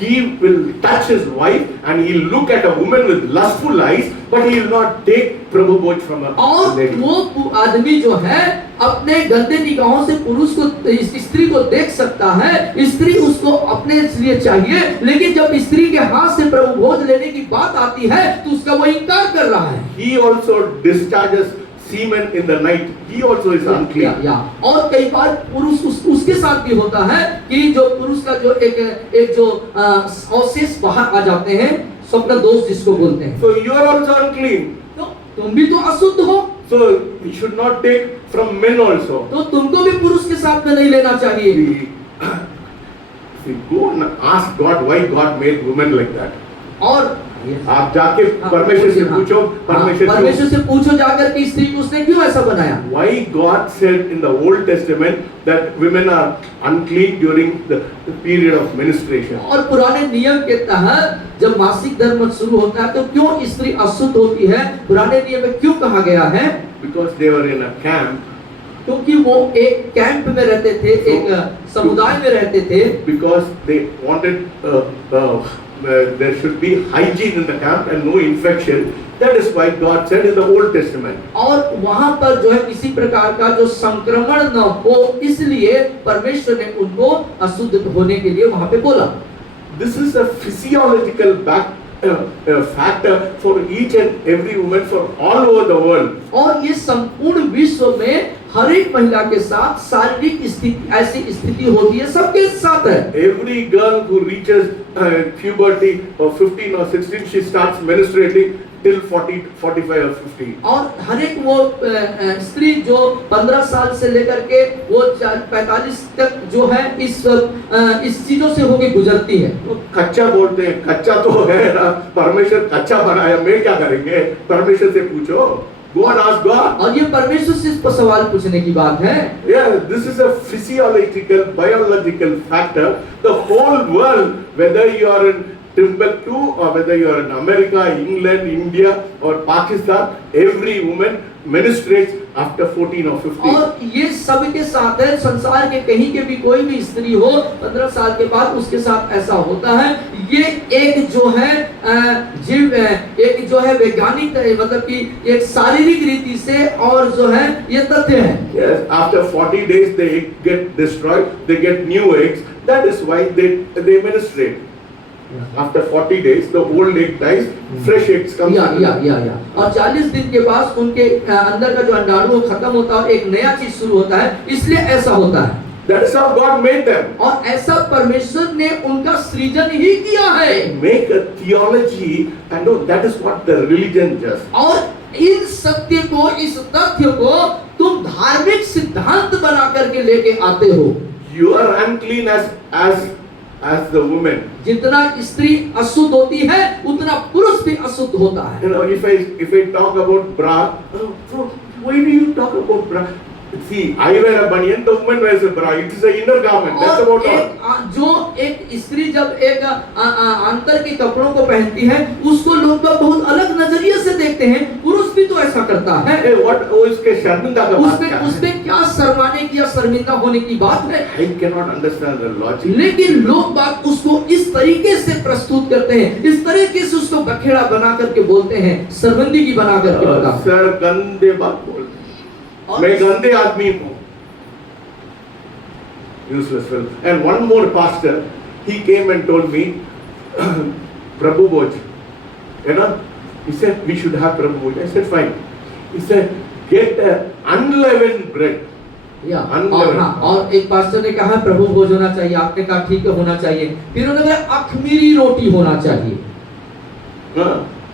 He will touch his wife and he'll look at a woman with lustful eyes, but he will not take Prabhu Bhoj from a और lady. वो आदमी जो है अपने गंदे निगाहों से पुरुष को, स्त्री को देख सकता है, स्त्री उसको अपने लिए चाहिए, लेकिन जब स्त्री के हाथ से प्रभु भोज लेने की बात आती है तो उसका वो इनकार कर रहा है। He also discharges semen in the night. He also is unclean. और कई बार पुरुष उसके साथ भी होता है कि जो पुरुष का जो एक जो अवशेष बाहर आ जाते हैं, स्वप्न दोष जिसको बोलते हैं। So you are also unclean. तो तुम भी तो अशुद्ध हो, So you should not take from men also. तो तुमको भी पुरुष के साथ में नहीं लेना चाहिए। See, go and ask God why God made women like that. और आप जाके परमेश्वर से पूछो, परमेश्वर से पूछो जाकर कि स्त्री को उसने क्यों ऐसा बनाया? Why God said in the Old Testament that women are unclean during the period of menstruation? और पुराने नियम के तहत जब मासिक धर्म शुरू होता है तो क्यों स्त्री अशुद्ध होती है? पुराने नियम में क्यों कहा गया है? Because they were in a camp. क्योंकि वो एक कैंप में रहते थे, एक समुदाय में रहते थे। Because they wanted there should be hygiene in the camp and no infection. That is why God said in the Old Testament. और वहां पर जो है किसी प्रकार का जो संक्रमण न हो, इसलिए परमेश्वर ने उनको अशुद्ध होने के लिए वहां पे बोला। This is a physiological factor for each and every woman for all over the world. और ये संपूर्ण विश्व में हर एक महिला के साथ शारीरिक स्थिति, ऐसी स्थिति होती है, सबके साथ है। Every girl who reaches puberty or 15 or 16, she starts menstruating till 40, 45 or 50. और हर एक वो स्त्री जो 15 साल से लेकर के वो 45 तक जो है इस चीजों से होके गुजरती है। कच्चा बोलते हैं, कच्चा तो है ना, परमेश्वर कच्चा बनाया, मैं क्या करेंगे? परमेश्वर से पूछो। Go and ask God. और ये परमेश्वर से इस पर सवाल पूछने की बात है। Yeah, this is a physiological, biological factor. The whole world, whether you are in Timbuktu or whether you are in America, England, India or Pakistan, every woman menstruates after 14 or 15. और ये सबके साथ है, संसार के कहीं के भी कोई भी स्त्री हो 15 साल के बाद उसके साथ ऐसा होता है। ये एक जो है एक जो है वैज्ञानिक मतलब कि एक शारीरिक रीति से और जो है ये तथ्य है। Yes, after 40 days they get destroyed, they get new eggs. That is why they menstruate. After 40 days, the old egg dies, fresh eggs come. या और 40 दिन के बाद उनके अंदर का जो अंडाणु खत्म होता है और एक नया चीज शुरू होता है, इसलिए ऐसा होता है। That is how God made them. और ऐसा परमेश्वर ने उनका सृजन ही किया है। Make a theology, and no, that is what the religion does. और इन सत्य को, इस तथ्य को तुम धार्मिक सिद्धांत बना करके लेके आते हो। You are unclean as the woman. जितना स्त्री अशुद्ध होती है उतना पुरुष भी अशुद्ध होता है। You know, if I talk about bra, why do you talk about bra? See, I wear a baniyan, the woman wears a bra. It is an inner garment. That's about all. जो एक स्त्री जब एक अंतर के कपड़ों को पहनती है उसको लोग बहुत अलग नजरिए से देखते हैं। पुरुष भी तो ऐसा करता है। उसके शर्मिंदा का बात क्या है? उसमें क्या शर्माने की या शर्मिंदा होने की बात है? I cannot understand the logic. लेकिन लोग बात उसको इस तरीके से प्रस्तुत करते हैं, इस तरीके से उसको बखेड़ा बना करके बोलते हैं, शर्मिंदगी बना करके बताते हैं। सर गंदे बात बोलते हैं। मैं गंदे आदमी हूँ। Useless fellow. And one more pastor, he came and told me, Prabhu Bhoj, you know, he said we should have Prabhu Bhoj. I said fine. He said get unleavened bread. और एक पास्टर ने कहा प्रभु भोज होना चाहिए, आपने कहा ठीक है होना चाहिए, फिर उन्होंने कहा अखमीरी रोटी होना चाहिए।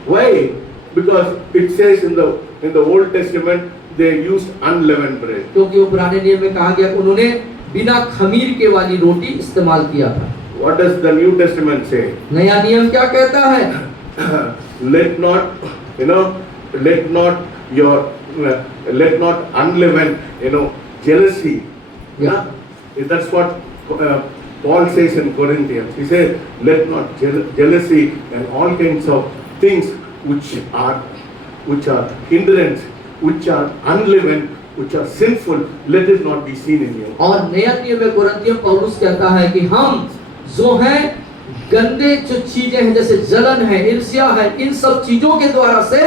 Why? Because it says in the Old Testament they used unleavened bread. क्योंकि वो पुराने नियम में कहा गया उन्होंने बिना खमीर के वाली रोटी इस्तेमाल किया था। What does the New Testament say? नया नियम क्या कहता है? Let not, you know, let not unleaven, you know, jealousy. Yeah. That's what Paul says in Corinthians. He said, let not jealousy and all kinds of things which are hindrance, which are unleavened, which are sinful, let it not be seen in you. और नया नियम में कोरिन्थियों पौलुस कहता है कि हम जो हैं गंदे जो चीजें हैं जैसे जलन है, ईर्ष्या है, इन सब चीजों के द्वारा से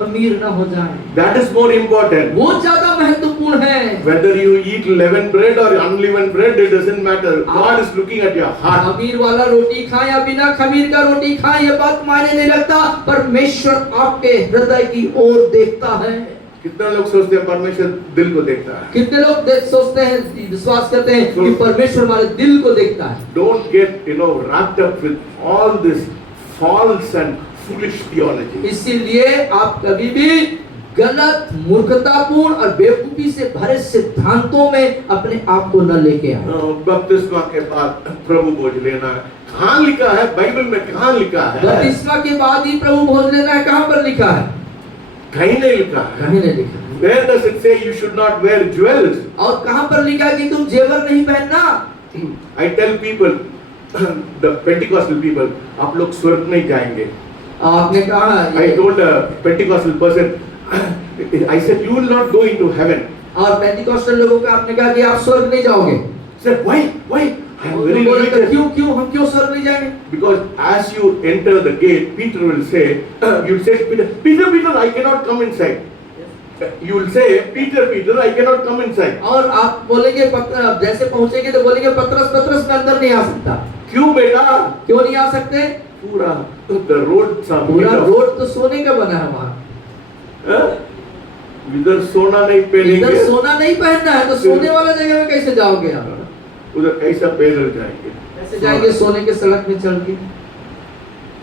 खमीर न हो जाए। That is more important. वो ज्यादा महत्वपूर्ण है। Whether you eat leavened bread or unleavened bread, it doesn't matter. God is looking at your heart. खमीर वाला रोटी खाएं या बिना खमीर का रोटी खाएं, ये बात मायने नहीं रखता। परमेश्वर आपके हृदय की ओर देखता है। कितने लोग सोचते हैं परमेश्वर दिल को देखता है? कितने लोग सोचते हैं, विश्वास करते हैं कि परमेश्वर हमारे दिल को देखता है? Don't get, you know, wrapped up with all this false and foolish theology. इसीलिए आप कभी भी गलत, मूर्खतापूर्ण और बेवकूफी से भरे सिद्धांतों में अपने आप को न लेके आए। बपतिस्मा के बाद प्रभु भोज लेना है, कहाँ लिखा है बाइबल में? कहाँ लिखा है? बपतिस्मा के बाद ही प्रभु भोज लेना है, कहाँ पर लिखा है? कहीं नहीं लिखा है। कहीं नहीं लिखा। Where does it say you should not wear jewels? और कहाँ पर लिखा है कि तुम जेवर नहीं पहनना? I tell people, the Pentecostal people, आप लोग स्वर्ग नहीं जाएंगे। आपने कहा, I told a Pentecostal person, I said you will not go into heaven. और पेंटिकॉस्टल लोगों का आपने कहा कि आप स्वर्ग नहीं जाओगे। Said why? I am very religious. क्यों हम क्यों स्वर्ग नहीं जाएंगे? Because as you enter the gate, Peter will say, you will say, Peter, I cannot come inside. You will say, Peter, I cannot come inside. और आप बोलेंगे जैसे पहुंचेंगे तो बोलेंगे पतरस मैं अंदर नहीं आ सकता। क्यों बेटा? क्यों नहीं आ सकते? पूरा the road पूरा रोड तो सोने का बना है वहाँ। इधर सोना नहीं पहनेंगे। इधर सोना नहीं पहनना है तो सोने वाला जगह में कैसे जाओगे आप? उधर कैसा पैदल जाएंगे? कैसे जाएंगे सोने के सड़क में चल के?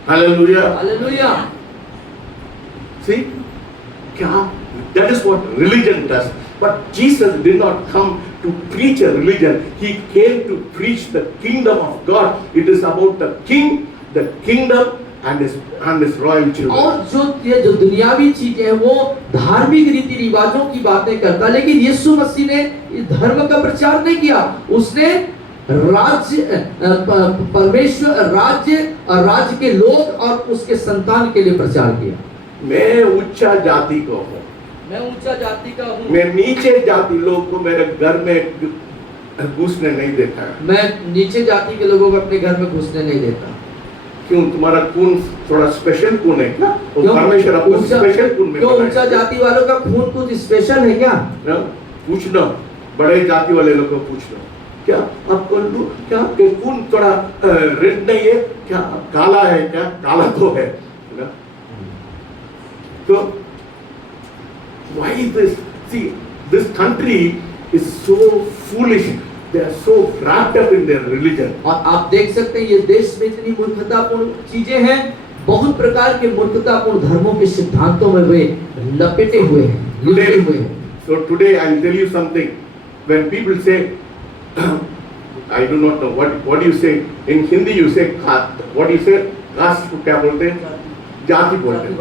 Hallelujah, hallelujah. See, क्या? That is what religion does. But Jesus did not come to preach a religion. He came to preach the kingdom of God. It is about the king, the kingdom, and his royal children. और ये जो दुनियावी चीजें हैं वो धार्मिक रीति रिवाजों की बातें करता, लेकिन यीशु मसीह ने धर्म का प्रचार नहीं किया। उसने राज्य, परमेश्वर, राज्य के लोग और उसके संतान के लिए प्रचार किया। मैं उच्च जाति को हूँ। मैं ऊंचा जाति का हूँ, मैं नीचे जाति लोग को मेरे घर में घुसने नहीं देता है। मैं नीचे जाति के लोगों को अपने घर में घुसने नहीं देता। क्यों? तुम्हारा खून थोड़ा स्पेशल खून है क्या? तो क्यों? परमेश्वर आपको स्पेशल खून में क्यों बनाया ऊंचा है। जाति वालों का खून कुछ स्पेशल है क्या? ना? पूछना बड़े जाति वाले लोग को पूछना, क्या आपको क्या आपके खून थोड़ा रेड नहीं है क्या? काला है क्या? काला तो है ना? तो why this country is so foolish. They are so wrapped up in their religion. और आप देख सकते हैं ये देश में इतनी मूर्खतापूर्ण चीजें हैं, बहुत प्रकार के मूर्खतापूर्ण धर्मों के सिद्धांतों में वे लपेटे हुए हैं, लिपटे हुए हैं। So today I will tell you something. When people say, I do not know what do you say in Hindi? You say caste. What do you say? Caste को क्या बोलते हैं? जाति बोलते हैं।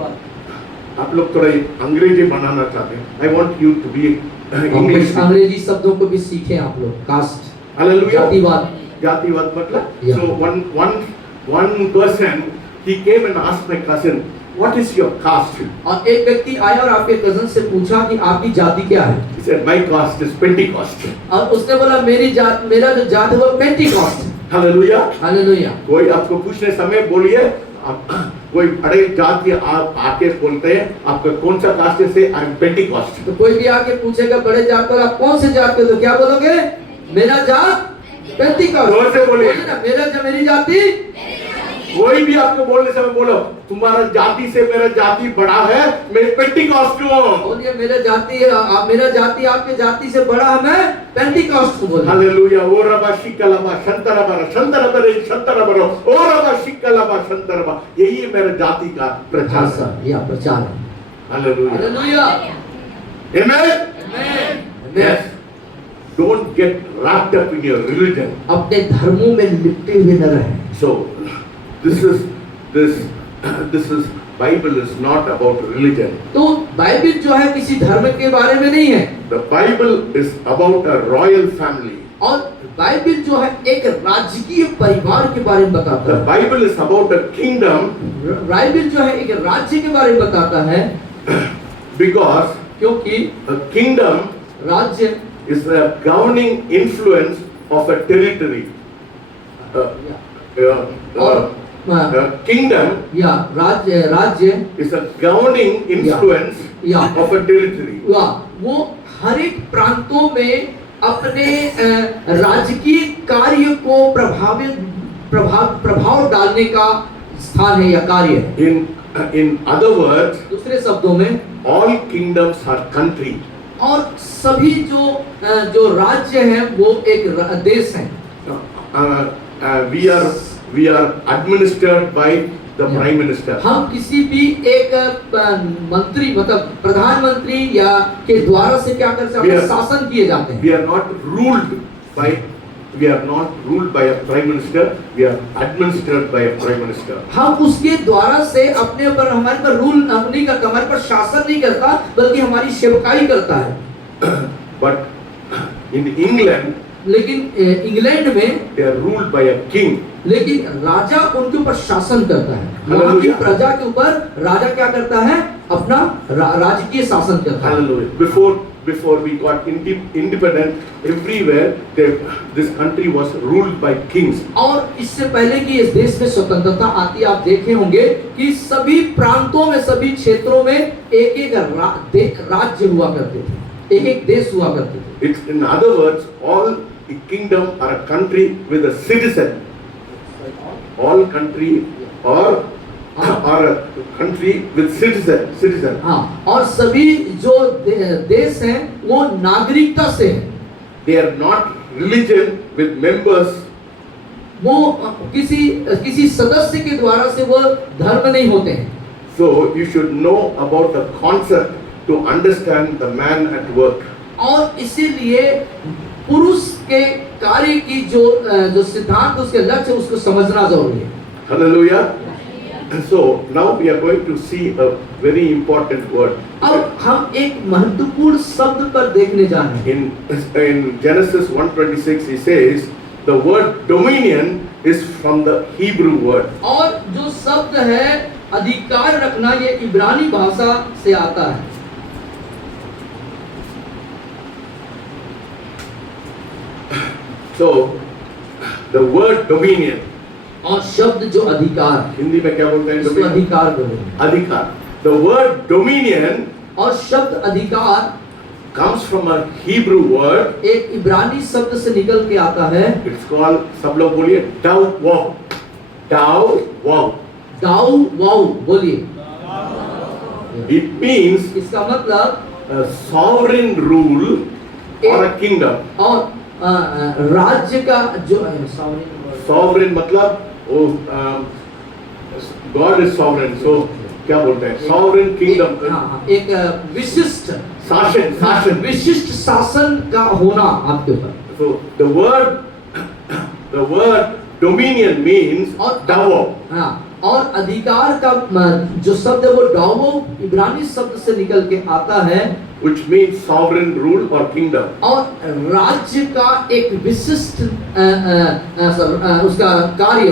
आप लोग थोड़ा अंग्रेजी बनाना चाहते हैं। I want you to be English. अंग्रेजी शब्दों को भी सीखें आप लोग। Caste, Hallelujah. जातिवाद। जातिवाद मतलब? Yeah. So one person he came and asked my cousin, what is your caste? और एक व्यक्ति आया और आपके कजन से पूछा कि आपकी जाति क्या है? He said, my caste is Pentecost. और उसने बोला मेरा जो जात है वो पेंटिकॉस्ट है। Hallelujah. हालेलुया। कोई आपको पूछने समय बोलिए, कोई बड़े जाति आप आके बोलते हैं आपका कौन सा कास्ट है? से आई एम पेंटिकॉस्ट। तो कोई भी आके पूछेगा बड़े जात पर आप कौन से जात के, तो क्या बोलोगे? मेरा जात पेंटिकॉस्ट। जोर से बोलिए ना, मेरी जाति। कोई भी आपको बोलने समय बोलो तुम्हारा जाति से मेरा जाति बड़ा है, मैं पेंटिकॉस्ट हूँ। बोलिए मेरा जाति आपके जाति से बड़ा है, मैं पेंटिकॉस्ट हूँ। बोलिए हालेलुया। ओ रबा शिकलबा शंतरबा शंतरबा ओ रबा शिकलबा शंतरबा। यही है मेरा जाति का प्रचार है। या प्रचार है। Hallelujah. Hallelujah. Amen. Amen. Yes. Don't get wrapped up in your religion. अपने धर्मों में लिपटे हुए न रहें। So this is Bible is not about religion. तो बाइबल जो है किसी धर्म के बारे में नहीं है। The Bible is about a royal family. और बाइबल जो है एक राजकीय परिवार के बारे में बताता The है। Bible is about a kingdom. Bible जो है एक राज्य के बारे में बताता है, Because क्योंकि a kingdom राज्य is the governing influence of a territory. Kingdom या राज्य is a governing influence Yeah. of a territory. वो हर एक प्रांतों में अपने राजकीय कार्य को प्रभाव डालने का स्थान है या कार्य है। In other words, दूसरे शब्दों में all kingdoms are country. और सभी जो राज्य हैं वो एक देश हैं। We are administered by the prime minister. हम किसी भी एक मंत्री मतलब प्रधानमंत्री या के द्वारा से क्या कर सकते हैं? शासन किए जाते हैं। We are not ruled by a prime minister. We are administered by a prime minister. हम उसके द्वारा से अपने ऊपर हमारे पर रूल नहीं करता, हमारे पर शासन नहीं करता, बल्कि हमारी सेवकाई करता है। But in England, लेकिन इंग्लैंड में they are ruled by a king. लेकिन राजा उनके ऊपर शासन करता है। वहाँ की प्रजा के ऊपर राजा क्या करता है? अपना राजकीय शासन करता है। Hallelujah. Before we got independent, everywhere this country was ruled by kings. और इससे पहले कि इस देश में स्वतंत्रता आती, आप देखे होंगे कि सभी प्रांतों में, सभी क्षेत्रों में एक राज्य हुआ करते थे, एक देश हुआ करते थे। It's in other words, all kingdom are a country with a citizen. All country or a country with citizen. हाँ, और सभी जो देश हैं वो नागरिकता से हैं। They are not religion with members. वो किसी सदस्य के द्वारा से वो धर्म नहीं होते हैं। So you should know about the concept to understand the man at work. और इसीलिए पुरुष के कार्य की जो सिद्धांत, उसके लक्ष्य, उसको समझना जरूरी है। Hallelujah. So now we are going to see a very important word. अब हम एक महत्वपूर्ण शब्द पर देखने जा रहे हैं। In Genesis 1:26 he says the word dominion is from the Hebrew word. और जो शब्द है अधिकार रखना, ये इब्रानी भाषा से आता है। So, the word dominion, और शब्द जो अधिकार, हिंदी में क्या बोलते हैं? इसको Dominion? अधिकार बोलेंगे। अधिकार. The word dominion और शब्द अधिकार comes from a Hebrew word. एक इब्रानी शब्द से निकल के आता है। It's called, सब लोग बोलिए, दाव वाव. दाऊ वाऊ बोलिए। It means इसका मतलब a sovereign rule or a kingdom. और राज्य का जो Sovereign मतलब वो God is sovereign. So क्या बोलते हैं? Sovereign kingdom. एक विशिष्ट शासन. विशिष्ट शासन का होना आपके ऊपर। So the word dominion means दावो. हाँ, और अधिकार का जो शब्द है वो डावो इब्रानी शब्द से निकल के आता है, which means sovereign rule or kingdom. और राज्य का एक विशिष्ट उसका कार्य,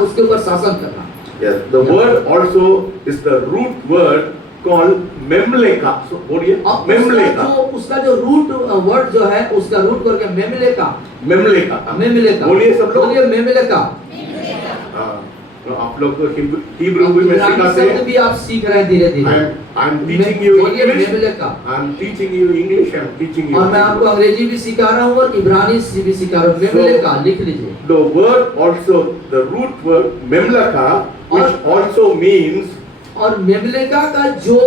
उसके ऊपर शासन करना। Yes, the word also is the root word called memleka. So बोलिए memleka. उसका जो रूट वर्ड जो है उसका रूट वर्ड है मेमलेका। मेमलेका बोलिए सब लोग। बोलिए मेमलेका। तो आप लोग तो हिब्रू भी में सिखाते हैं। भी आप सीख रहे हैं धीरे धीरे। I'm teaching you English. मेमलेका। I'm teaching you English. I'm teaching you. और मैं आपको अंग्रेजी भी सिखा रहा हूँ और इब्रानी भी सिखा रहा हूँ। मेमलेका लिख लीजिए। The word also, the root word memleka, which also means, और मेमलेका का जो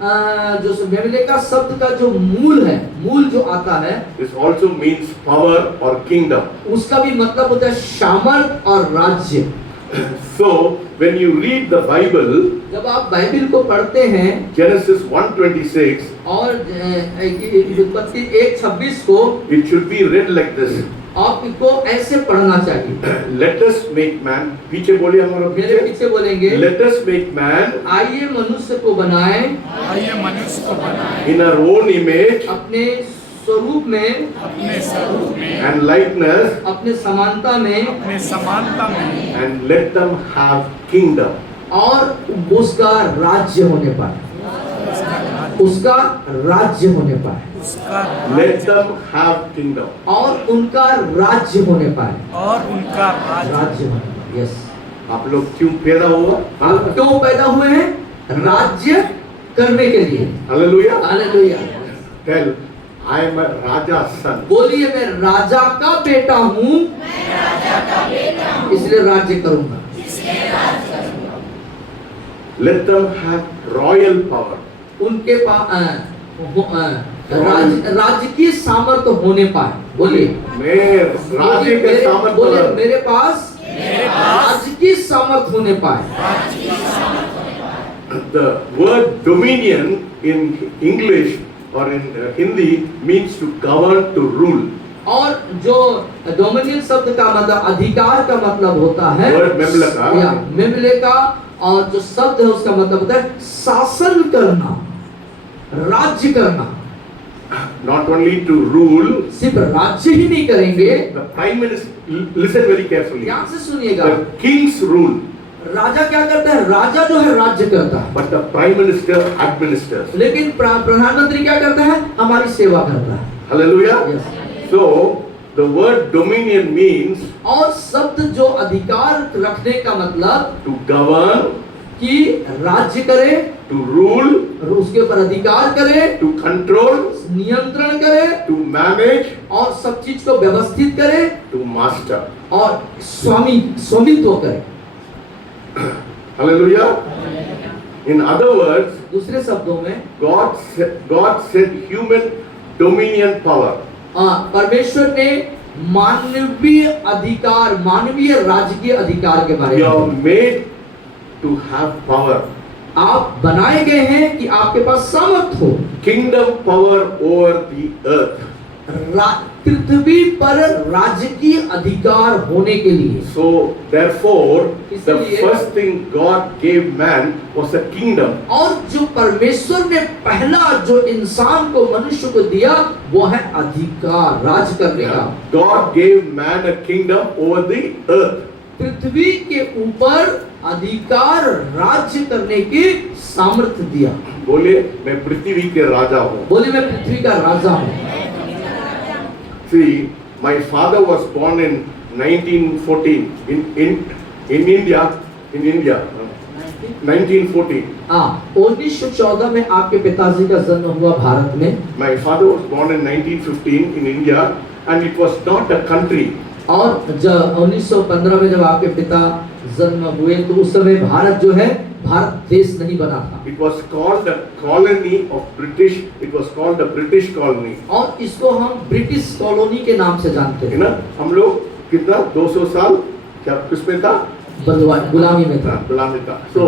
मेमलेका शब्द का जो मूल है, मूल जो आता है, this also means power or kingdom. उसका भी मतलब होता है सामर्थ और राज्य। So when you read the Bible, जब आप बाइबल को पढ़ते हैं, Genesis 1:26, और उत्पत्ति 1:26 को, it should be read like this. आपको ऐसे पढ़ना चाहिए। Let us make man. पीछे बोलिए हमारा मेरे पीछे बोलेंगे। Let us make man. आइए मनुष्य को बनाएं। आइए मनुष्य को बनाएं। In our own image. अपने स्वरूप में। अपने स्वरूप में। And likeness. अपने समानता में। अपने समानता में। And let them have kingdom. और उसका राज्य होने पाए। उसका राज्य होने पाए। Let them have kingdom. और उनका राज्य होने पाए। और उनका राज्य होने पाए। यस। आप लोग क्यों पैदा हुआ? आप क्यों पैदा हुए हैं? राज्य करने के लिए। Hallelujah. Hallelujah. Tell, I am a Raja son. बोलिए मैं राजा का बेटा हूँ, इसलिए राज्य करूँगा। Let them have royal power. उनके पास राजकीय सामर्थ्य होने पाए। बोलिए मैं राज्य के सामर्थ्य। बोलिए मेरे पास राजकीय सामर्थ्य होने पाए। The word dominion in English or in Hindi means to govern, to rule. और जो डोमिनियन शब्द का मतलब अधिकार का मतलब होता है मेमलेका, और जो शब्द है उसका मतलब होता है शासन करना, राज्य करना। Not only to rule, सिर्फ राज्य ही नहीं करेंगे। the prime minister, listen very carefully. ध्यान से सुनिएगा। The king's rule. राजा क्या करता है? राजा जो है राज्य करता है। But the prime minister administers. लेकिन प्रधानमंत्री क्या करता है? हमारी सेवा करता है। Hallelujah. Yes. So the word dominion means, और शब्द जो अधिकार रखने का मतलब to govern, कि राज्य करे, to rule, उसके ऊपर अधिकार करे, to control, नियंत्रण करे, to manage, और सब चीज को व्यवस्थित करे, to master. और स्वामित्व करे। Hallelujah. In other words, दूसरे शब्दों में God said human dominion power. परमेश्वर ने मानवीय अधिकार, मानवीय राजकीय अधिकार के बारे You are में, made to have power. आप बनाए गए हैं कि आपके पास सामर्थ्य हो। Kingdom power over the earth. पृथ्वी पर राजकीय अधिकार होने के लिए। So therefore, the इसलिए first thing God gave man was a kingdom. और जो परमेश्वर ने पहला जो इंसान को, मनुष्य को दिया, वो है अधिकार, राज करने का। God gave man a kingdom over the earth. पृथ्वी के ऊपर अधिकार राज्य करने की सामर्थ्य दिया। बोले मैं पृथ्वी के राजा हूँ। बोले मैं पृथ्वी का राजा हूँ। See, My father was born in 1914 in India. 1914. हाँ, 1914 में आपके पिताजी का जन्म हुआ भारत में। My father was born in 1915 in India, and it was not a country. और जब 1915 में जब आपके पिता जन्म हुए तो उस समय भारत जो है भारत देश नहीं बना था। It was called a colony of British. It was called a British colony. और इसको हम ब्रिटिश कॉलोनी के नाम से जानते है हैं ना? हम लोग कितना 200 साल क्या किसमें था? गुलामी में था। गुलामी था। So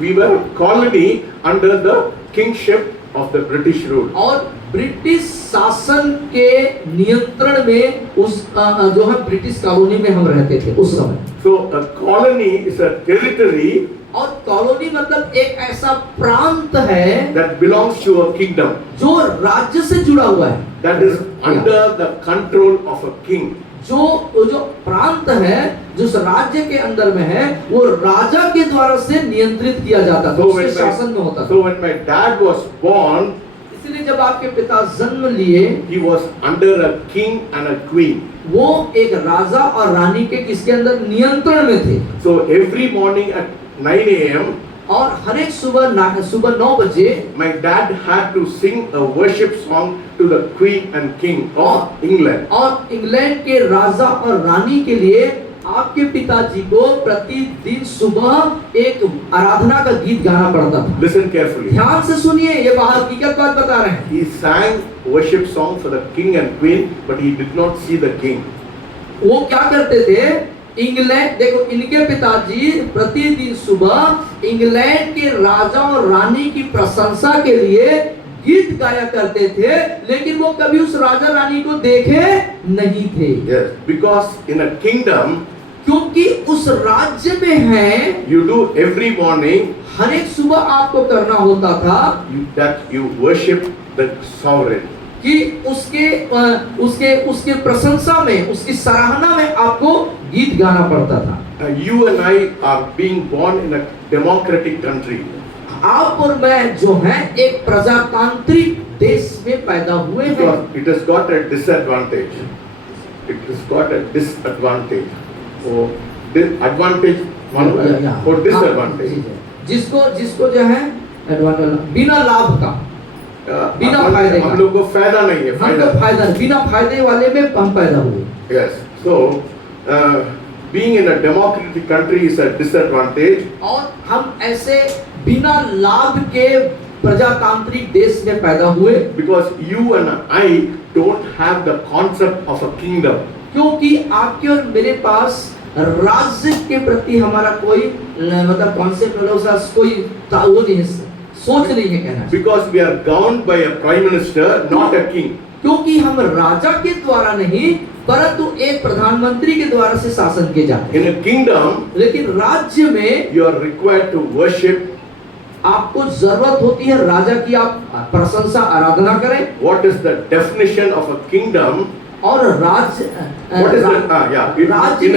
we were a colony under the kingship of the British rule. और ब्रिटिश शासन के नियंत्रण में उस जो है ब्रिटिश कॉलोनी में हम रहते थे उस समय। So a colony is a territory और कॉलोनी मतलब एक ऐसा प्रांत है that belongs to a kingdom. जो राज्य से जुड़ा हुआ है। That is under the control of a king. जो प्रांत है जिस राज्य के अंदर में है वो राजा के द्वारा से नियंत्रित किया जाता था, उसके शासन में होता था। So when my dad was born, इसलिए जब आपके पिता जन्म लिए he was under a king and a queen. वो एक राजा और रानी के किसके अंदर नियंत्रण में थे। So every morning at 9 a.m. और हर एक सुबह 9 बजे my dad had to sing a worship song to the queen and king of England. और इंग्लैंड के राजा और रानी के लिए आपके पिताजी को प्रतिदिन सुबह एक आराधना का गीत गाना पड़ता था। Listen carefully. ध्यान से सुनिए, ये हकीकत बात बता रहे हैं। He sang worship song for the king and queen, but he did not see the king. वो क्या करते थे? इंग्लैंड, देखो इनके पिताजी प्रतिदिन सुबह इंग्लैंड के राजा और रानी की प्रशंसा के लिए गीत गाया करते थे, लेकिन वो कभी उस राजा रानी को देखे नहीं थे। Yes, because in a kingdom, क्योंकि उस राज्य में है you do every morning हर एक सुबह आपको करना होता था that you worship the sovereign. कि उसके प्रशंसा में, उसकी सराहना में आपको गीत गाना पड़ता था। You and I are being born in a democratic country. आप और मैं जो हैं एक प्रजातांत्रिक देश में पैदा हुए हैं। It has got a disadvantage. It has got a disadvantage. Oh, advantage or disadvantage. जिसको जो है बिना लाभ का, बिना फायदे का, हम लोग को फायदा नहीं है। फायदा बिना फायदे वाले में हम पैदा हुए। Yes. So being in a democratic country is a disadvantage. और हम ऐसे बिना लाभ के प्रजातांत्रिक देश में पैदा हुए Because you and I don't have the concept of a kingdom. क्योंकि आपके और मेरे पास राज्य के प्रति हमारा कोई मतलब कॉन्सेप्ट कोई वो नहीं है, सोच नहीं है कहना। Because we are governed by a prime minister, not a king. क्योंकि हम राजा के द्वारा नहीं परंतु एक प्रधानमंत्री के द्वारा से शासन किए जाते हैं। In a kingdom, लेकिन राज्य में you are required to worship. आपको जरूरत होती है राजा की आप प्रशंसा आराधना करें। What is the definition of a kingdom? और राज्य What is the राज्य in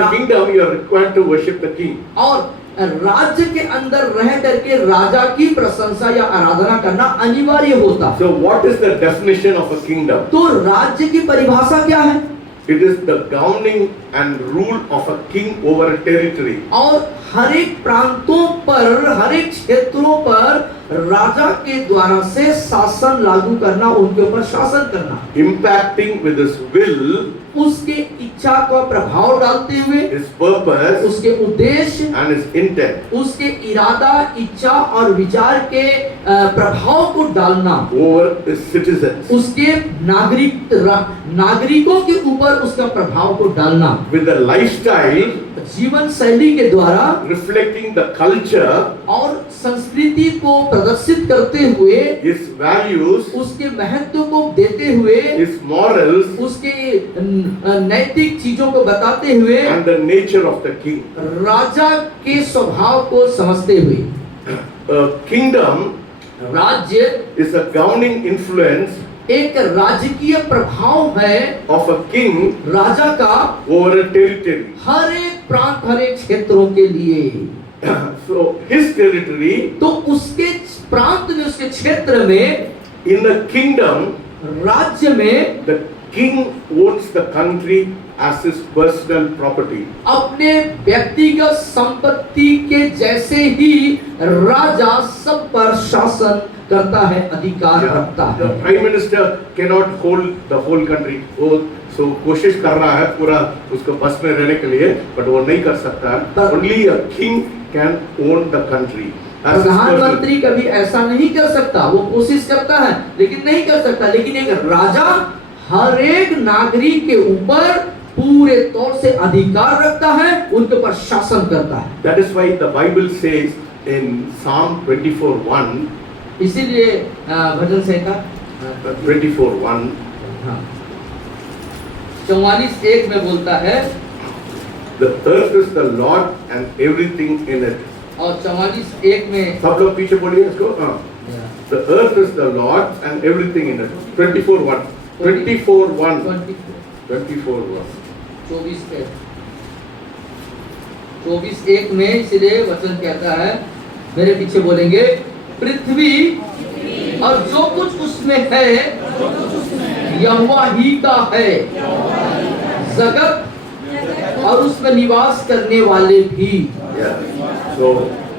a kingdom you are required to worship the king. और राज्य के अंदर रह करके राजा की प्रशंसा या आराधना करना अनिवार्य होता। So what is the definition of a kingdom? तो राज्य की परिभाषा क्या है? It is the governing and rule of a king over a territory. और हर एक प्रांतों पर, हर एक क्षेत्रों पर राजा के द्वारा से शासन लागू करना, उनके ऊपर शासन करना, impacting with his will, उसके इच्छा का प्रभाव डालते हुए, his purpose, उसके उद्देश्य and his intent, उसके इरादा, इच्छा और विचार के प्रभाव को डालना over his citizens, उसके नागरिकों के ऊपर उसका प्रभाव को डालना, with the lifestyle, जीवन शैली के द्वारा reflecting the culture, और संस्कृति को प्रदर्शित करते हुए, his values, उसके महत्व को देते हुए, his morals, उसके नैतिक चीजों को बताते हुए, and the nature of the king. राजा के स्वभाव को समझते हुए। A kingdom राज्य is a governing influence एक राजकीय प्रभाव है of a king राजा का over a territory. हर एक प्रांत, हर एक क्षेत्रों के लिए। So his territory, तो उसके प्रांत में, उसके क्षेत्र में, in a kingdom, राज्य में, the king owns the country as his personal property. अपने व्यक्तिगत संपत्ति के जैसे ही राजा सब पर शासन करता है, अधिकार रखता The है। prime minister cannot hold the whole country. वो सो कोशिश कर रहा है पूरा उसको बस में रहने के लिए, बट वो नहीं कर सकता है। Only a king can own the country. as his personal- प्रधानमंत्री कभी ऐसा नहीं कर सकता, वो कोशिश करता है लेकिन नहीं कर सकता। लेकिन एक राजा हर एक नागरिक के ऊपर पूरे तौर से अधिकार रखता है, उनके ऊपर शासन करता है। That is why the Bible says in Psalm 24:1, इसीलिए भजन संहिता 24:1, 44:1 में बोलता है, the earth is the Lord and everything in it. और 44:1 में सब लोग पीछे बोलिए इसको। The earth is the Lord and everything in it. 24:1, 24:1, 24:1. 24:1 में इसलिए वचन कहता है, मेरे पीछे बोलेंगे, पृथ्वी और जो कुछ उसमें है यहोवा ही का है, जगत और उसमें निवास करने वाले भी। Yeah. So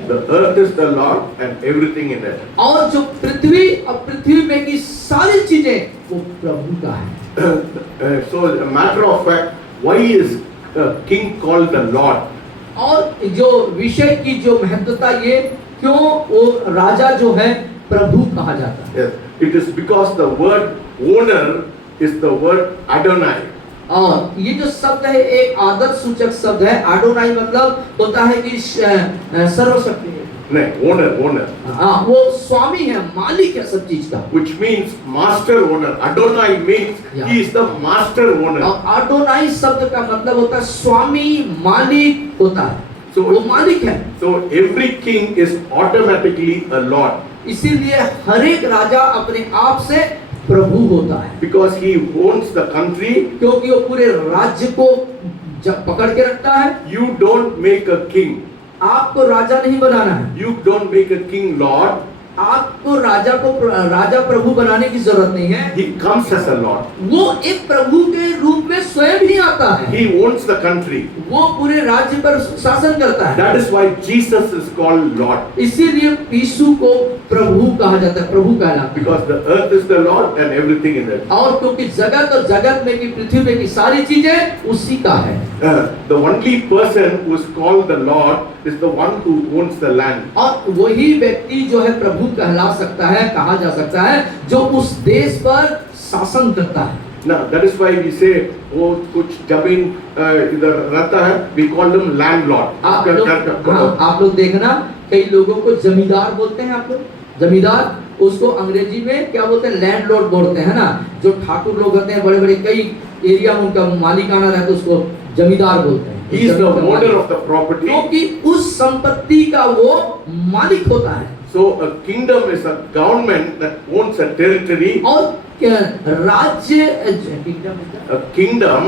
the earth is the Lord and everything in it. और जो पृथ्वी और पृथ्वी में की सारी चीजें वो प्रभु का है। So a matter of fact, why is a king called the Lord? और जो विषय की जो महत्वता ये, क्यों वो राजा जो है प्रभु कहा जाता है। Yes, it is because the word owner is the word Adonai. और ये जो शब्द है एक आदर सूचक शब्द है। आडोनाई मतलब होता है कि सर्वशक्ति है। नहीं, owner. हाँ, वो स्वामी है, मालिक है सब चीज का। Which means master owner. Adonai means Yeah. he is the master owner. और आडोनाई शब्द का मतलब होता है स्वामी, मालिक होता है। So- वो मालिक है। So every king is automatically a lord इसीलिए हर एक राजा अपने आप से प्रभु होता है, because he owns the country. क्योंकि वो पूरे राज्य को पकड़ के रखता है। You don't make a king. आपको राजा नहीं बनाना है, You don't make a king lord. आपको राजा प्रभु बनाने की जरूरत नहीं है। He comes as a lord. वो एक प्रभु के रूप में स्वयं ही आता है। He owns the country. वो पूरे राज्य पर शासन करता है। That is why Jesus is called Lord. इसीलिए यीशु को प्रभु कहा जाता है, प्रभु कहलाता है। Because the earth is the Lord and everything in it. और क्योंकि जगत और जगत में की पृथ्वी में की सारी चीजें उसी का है। The only person who is called the Lord is the one who owns the land. और वही व्यक्ति जो है प्रभु कहला सकता है, कहा जा सकता है, जो उस देश पर शासन करता है। Now that is why we say वो कुछ जमीन इधर रहता है, we call them landlord. आप लोग देखना, कई लोगों को जमींदार बोलते हैं। आप लोग जमींदार, उसको अंग्रेजी में क्या बोलते हैं? लैंडलॉर्ड बोलते हैं ना। जो ठाकुर लोग होते हैं, बड़े बड़े कई एरिया में उनका मालिकाना रहता है, उसको जमींदार बोलते हैं। He is the owner of the property. क्योंकि उस संपत्ति का वो मालिक होता है। So a kingdom is a government that owns a territory. और राज्य A kingdom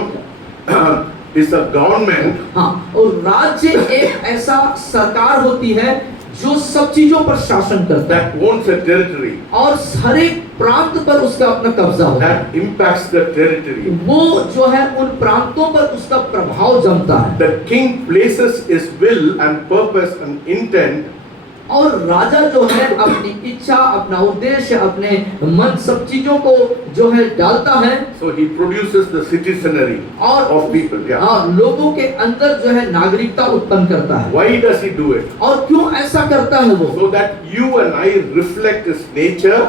is a government. हाँ, और राज्य एक ऐसा सरकार होती है जो सब चीजों पर शासन करता है That owns a territory. और हर एक प्रांत पर उसका अपना कब्जा होता है। That impacts the territory. वो जो है उन प्रांतों पर उसका प्रभाव जमता है। The king places his will and purpose and intent. और राजा जो है अपनी इच्छा, अपना उद्देश्य, अपने मन, सब चीजों को जो है डालता है। So he produces the citizenry और of people. Yeah. हाँ, लोगों के अंदर जो है नागरिकता उत्पन्न करता है। Why does he do it? और क्यों ऐसा करता है वो? So that you and I reflect his nature.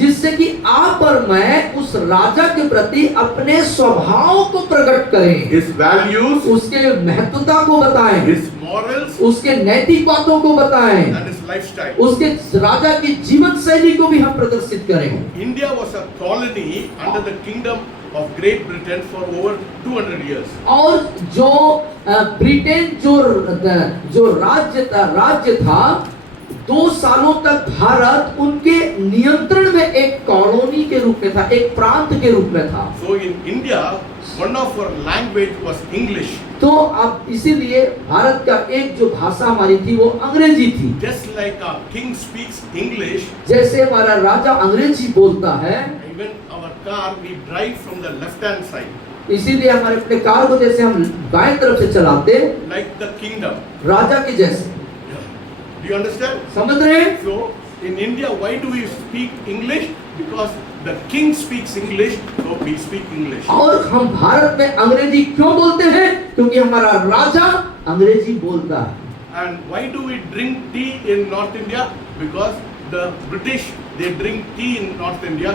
जिससे कि आप और मैं उस राजा के प्रति अपने स्वभाव को प्रकट करें, His values, उसके महत्वता को बताएं, his morals, उसके नैतिक बातों को बताएं, and his lifestyle. उसके राजा की जीवन शैली को भी हम प्रदर्शित करें। India was a colony under the kingdom of Great Britain for over 200 years. और जो ब्रिटेन जो राज्य था, 2 सालों तक भारत उनके नियंत्रण में एक कॉलोनी के रूप में था, एक प्रांत के रूप में था। So in India, one of our language was English. तो अब इसीलिए भारत का एक जो भाषा हमारी थी वो अंग्रेजी थी। Just like our king speaks English, जैसे हमारा राजा अंग्रेजी बोलता है, even our car we drive from the left hand side, इसीलिए हमारे अपने कार को जैसे हम बाएं तरफ से चलाते, like the kingdom. राजा के जैसे। Do you understand? समझ रहे हैं? So in India, why do we speak English? Because the king speaks English, so we speak English. और हम भारत में अंग्रेजी क्यों बोलते हैं? क्योंकि हमारा राजा अंग्रेजी बोलता है। And why do we drink tea in North India? Because the British, they drink tea in North India,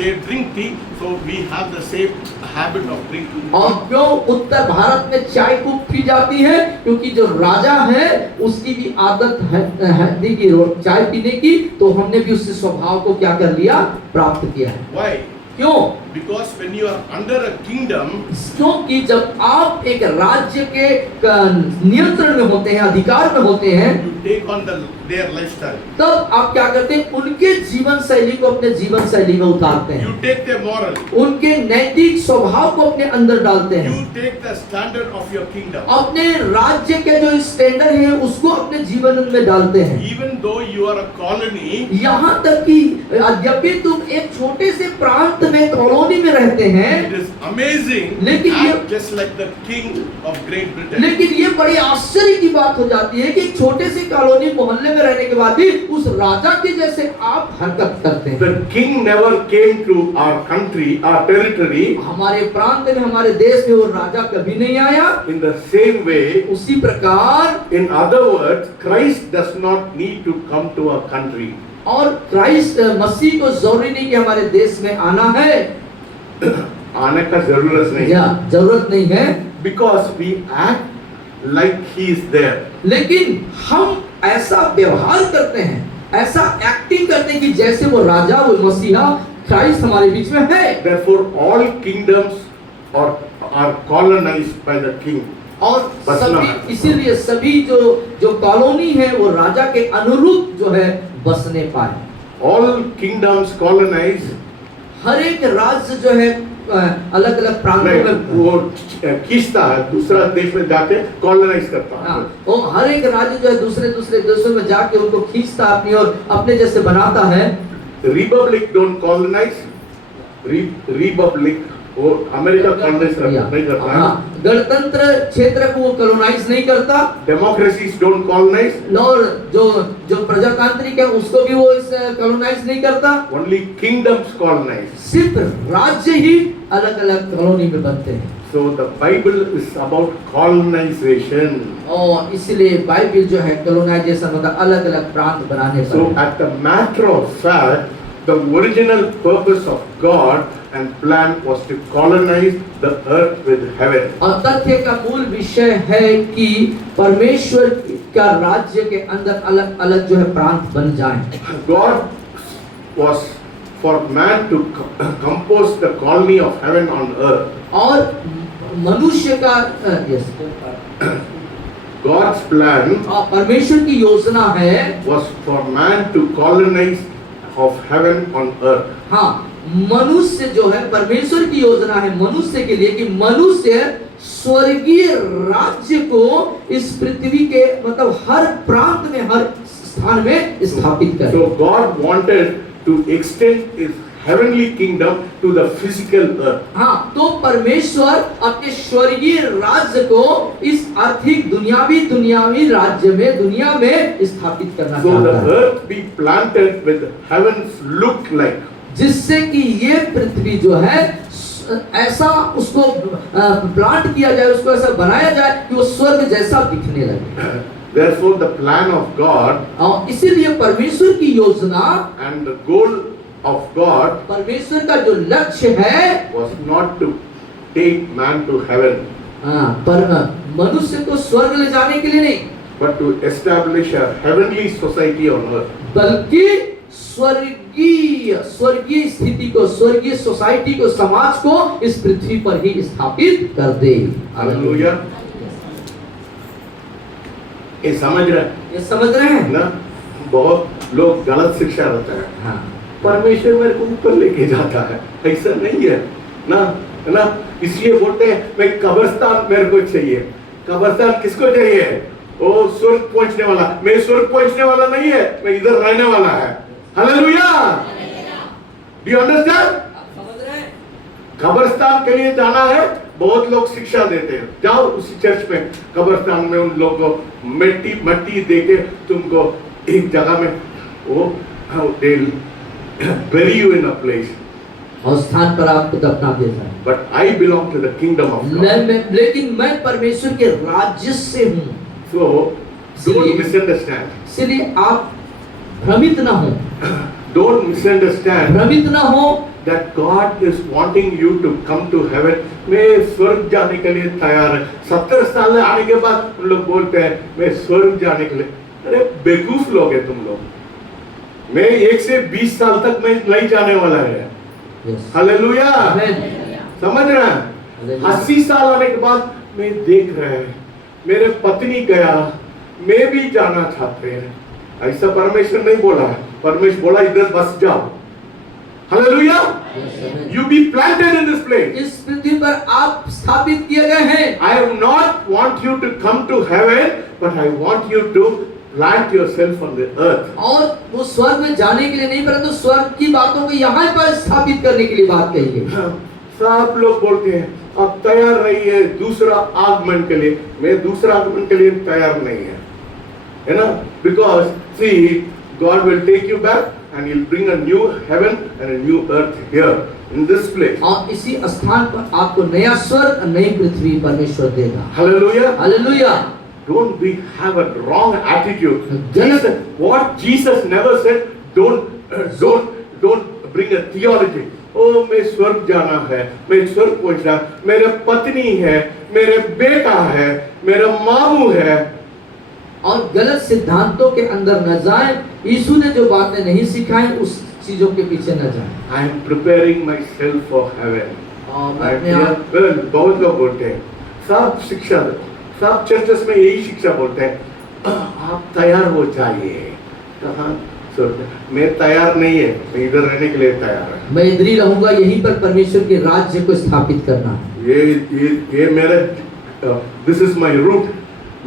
they drink tea, so we have the same habit of drinking. और क्यों उत्तर भारत में चाय खूब पी जाती है? क्योंकि जो राजा है उसकी भी आदत है कि चाय पीने की, तो हमने भी उससे स्वभाव को क्या कर लिया, प्राप्त किया है। Why? क्यों? Because when you are under a kingdom, क्योंकि जब आप एक राज्य के नियंत्रण में होते हैं, अधिकार में होते हैं, you take on their lifestyle. तब आप क्या करते हैं, उनके जीवन शैली को अपने जीवन शैली में उतारते हैं, You take their moral. उनके नैतिक स्वभाव को अपने अंदर डालते हैं, You take the standard of your kingdom. अपने राज्य के जो स्टैंडर्ड है उसको अपने जीवन में डालते हैं। Even though you are a colony, यहाँ तक कि यद्यपि तुम एक छोटे से प्रांत में कॉलोनी में रहते हैं, it is amazing, लेकिन ये- act just like the king of Great Britain. लेकिन ये बड़ी आश्चर्य की बात हो जाती है कि एक छोटे से कॉलोनी मोहल्ले में रहने के बाद भी उस राजा के जैसे आप हरकत करते हैं। The king never came to our country, our territory. हमारे प्रांत में, हमारे देश में वो राजा कभी नहीं आया। In the same way, उसी प्रकार, in other words, Christ does not need to come to our country. और क्राइस्ट मसीह को जरूरी नहीं कि हमारे देश में आना है, आने का जरूरत नहीं, या जरूरत नहीं है, because we act like he is there. लेकिन हम ऐसा व्यवहार करते हैं, ऐसा एक्टिंग करते हैं कि जैसे वो राजा, वो मसीहा क्राइस्ट हमारे बीच में है। Therefore, all kingdoms are colonized by the king. और बसना सभी, है। इसीलिए सभी जो कॉलोनी है वो राजा के अनुरूप जो है बसने पाए। All kingdoms colonize. हर एक राज्य जो है अलग अलग प्रांतों नहीं, में, वो खींचता है, दूसरा देश में जाके कॉलोनाइज करता है। हाँ, वो हर एक राज्य जो है दूसरे दूसरे देशों में जाके उनको खींचता है अपनी ओर, अपने जैसे बनाता है। रिपब्लिक डोंट कॉलोनाइज, रिपब्लिक वो अमेरिका कॉलोनाइज नहीं करता है। हाँ, गणतंत्र क्षेत्र को वो कॉलोनाइज नहीं करता, डेमोक्रेसीज डोंट कॉलोनाइज, और जो प्रजातांत्रिक है उसको भी वो इस कॉलोनाइज नहीं करता। Only kingdoms colonise. सिर्फ राज्य ही अलग अलग कॉलोनी में बनते हैं। So the Bible is about colonization. और इसलिए बाइबल जो है कॉलोनाइजेशन मतलब अलग अलग प्रांत बनाने So पर। at the matter of fact, the original purpose of God and plan was to colonize the earth with heaven. और तथ्य का मूल विषय है कि परमेश्वर का राज्य के अंदर अलग अलग जो है प्रांत बन जाएं। God was for man to compose the colony of heaven on earth. और मनुष्य का God's plan परमेश्वर की योजना है, was for man to colonize of heaven on earth. हाँ, मनुष्य जो है, परमेश्वर की योजना है मनुष्य के लिए कि मनुष्य स्वर्गीय राज्य को इस पृथ्वी के मतलब हर प्रांत में, हर स्थान में स्थापित करे। So God wanted to extend His heavenly kingdom to the physical earth. हाँ, तो परमेश्वर अपने स्वर्गीय राज्य को इस आर्थिक दुनियावी राज्य में, दुनिया में स्थापित करना So the चाहता है, earth be planted with heavens look like. जिससे कि ये पृथ्वी जो है ऐसा उसको प्लांट किया जाए, उसको ऐसा बनाया जाए कि वो स्वर्ग जैसा दिखने लगे। Therefore the plan of God और इसीलिए परमेश्वर की योजना, and the goal of God परमेश्वर का जो लक्ष्य है, was not to take man to heaven, पर मनुष्य को स्वर्ग ले जाने के लिए नहीं, but to establish a heavenly society on earth. बल्कि स्वर्गीय स्थिति को, स्वर्गीय सोसाइटी को, समाज को इस पृथ्वी पर ही स्थापित कर दे। Hallelujah. ये समझ रहे हैं ये समझ रहे हैं ना? बहुत लोग गलत शिक्षा देते हैं। हाँ, परमेश्वर मेरे को ऊपर लेके जाता है, ऐसा नहीं है ना, है ना? इसलिए बोलते हैं मैं कब्रिस्तान मेरे को चाहिए। कब्रिस्तान किसको चाहिए? ओ स्वर्ग पहुंचने वाला। मैं स्वर्ग पहुंचने वाला नहीं है, मैं इधर रहने वाला है। हालेलुया। Do you understand? आप समझ रहे हैं? कब्रिस्तान के लिए जाना है, बहुत लोग शिक्षा देते हैं, जाओ उसी चर्च में, कब्रिस्तान में उन लोगों को मट्टी देके तुमको एक जगह में वो they'll bury you in a place. और स्थान पर आपको दफना दिया जाए। But I belong to the kingdom of God. लेकिन मैं परमेश्वर के राज्य से हूँ। So don't misunderstand. इसलिए आप भ्रमित ना हो, Don't misunderstand भ्रमित ना हो that God is wanting you to come to heaven. मैं स्वर्ग जाने के लिए तैयार है। 70 साल आने के बाद उन लोग बोलते हैं मैं स्वर्ग जाने के लिए। अरे बेवकूफ लोग हैं तुम लोग। मैं 1 से 20 साल तक मैं नहीं जाने वाला है। हालेलुया। समझ रहे हैं? 80 साल आने के बाद मैं देख रहे हैं, मेरे पत्नी गया, मैं भी जाना चाहते हैं। ऐसा परमेश्वर नहीं बोला है। परमेश्वर बोला इधर बस जाओ। Hallelujah. You be planted in this place. इस पृथ्वी पर आप स्थापित किए गए हैं। I have not want you to come to heaven, but I want you to plant yourself on the earth. और वो स्वर्ग में जाने के लिए नहीं, परंतु स्वर्ग की बातों को यहाँ पर स्थापित करने के लिए बात कही है। सब लोग बोलते हैं आप तैयार रहिए दूसरा आगमन के लिए। मैं दूसरा आगमन के लिए तैयार नहीं है ना? Because see, God will take you back and He'll bring a new heaven and a new earth here in this place. और इसी स्थान पर आपको नया स्वर्ग और नई पृथ्वी परमेश्वर देगा। Hallelujah. Hallelujah. Don't have a wrong attitude. गलत What Jesus never said, don't bring a theology. ओ मैं स्वर्ग जाना है, मैं स्वर्ग पहुंचना, मेरे पत्नी है, मेरे बेटा है, मेरा मामू है। और गलत सिद्धांतों के अंदर न जाएं। यीशु ने जो बातें नहीं सिखाई उस चीजों के पीछे न जाएं। I am preparing myself for heaven. और मैं अपने आप बहुत लोग बोलते हैं, सब शिक्षा, सब चर्चेस में यही शिक्षा बोलते हैं, आप तैयार हो जाइए। कहाँ? मैं तैयार नहीं है, मैं इधर रहने के लिए तैयार है। मैं इधर ही रहूंगा, यहीं पर परमेश्वर के राज्य को स्थापित करना है। ये मेरा दिस इज माय रूट।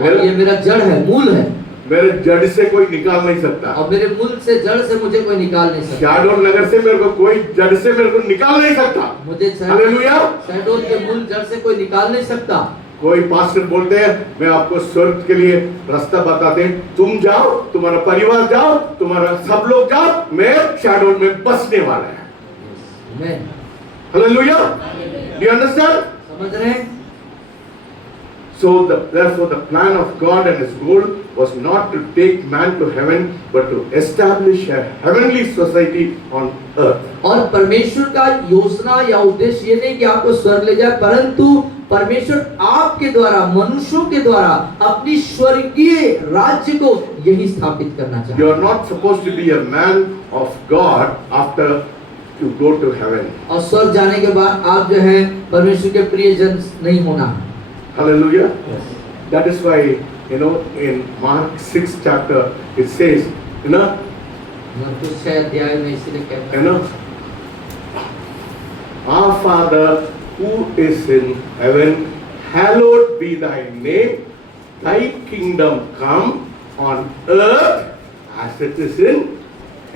ये मेरा जड़ है, मूल है। मेरे जड़ से कोई निकाल नहीं सकता। और मेरे मूल से, जड़ से मुझे कोई निकाल नहीं सकता। शहडोल नगर से मेरे को कोई जड़ से मेरे को निकाल नहीं सकता। मुझे हालेलुया। शहडोल के मूल जड़ से कोई निकाल नहीं सकता। कोई पास्टर बोलते हैं मैं आपको स्वर्ग के लिए रास्ता बताते हैं, तुम जाओ, तुम्हारा परिवार जाओ, तुम्हारा सब लोग जाओ, मैं शहडोल में बसने वाला है। हालेलुया। Do you understand? समझ रहे हैं? So therefore the plan of God and His goal was not to take man to heaven, but to establish a heavenly society on earth. और परमेश्वर का योजना या उद्देश्य ये नहीं कि आपको स्वर्ग ले जाए, परंतु परमेश्वर आपके द्वारा, मनुष्यों के द्वारा अपनी स्वर्गीय राज्य को यही स्थापित करना चाहते हैं। You are not supposed to be a man of God after you go to heaven. और स्वर्ग जाने के बाद आप जो है परमेश्वर के प्रियजन नहीं होना। Hallelujah. That is why, you know, in Mark 6 chapter it says, you know, मरकुस 6 अध्याय में इसलिए कहता है, you know, our Father who is in heaven, hallowed be thy name, thy kingdom come on earth as it is in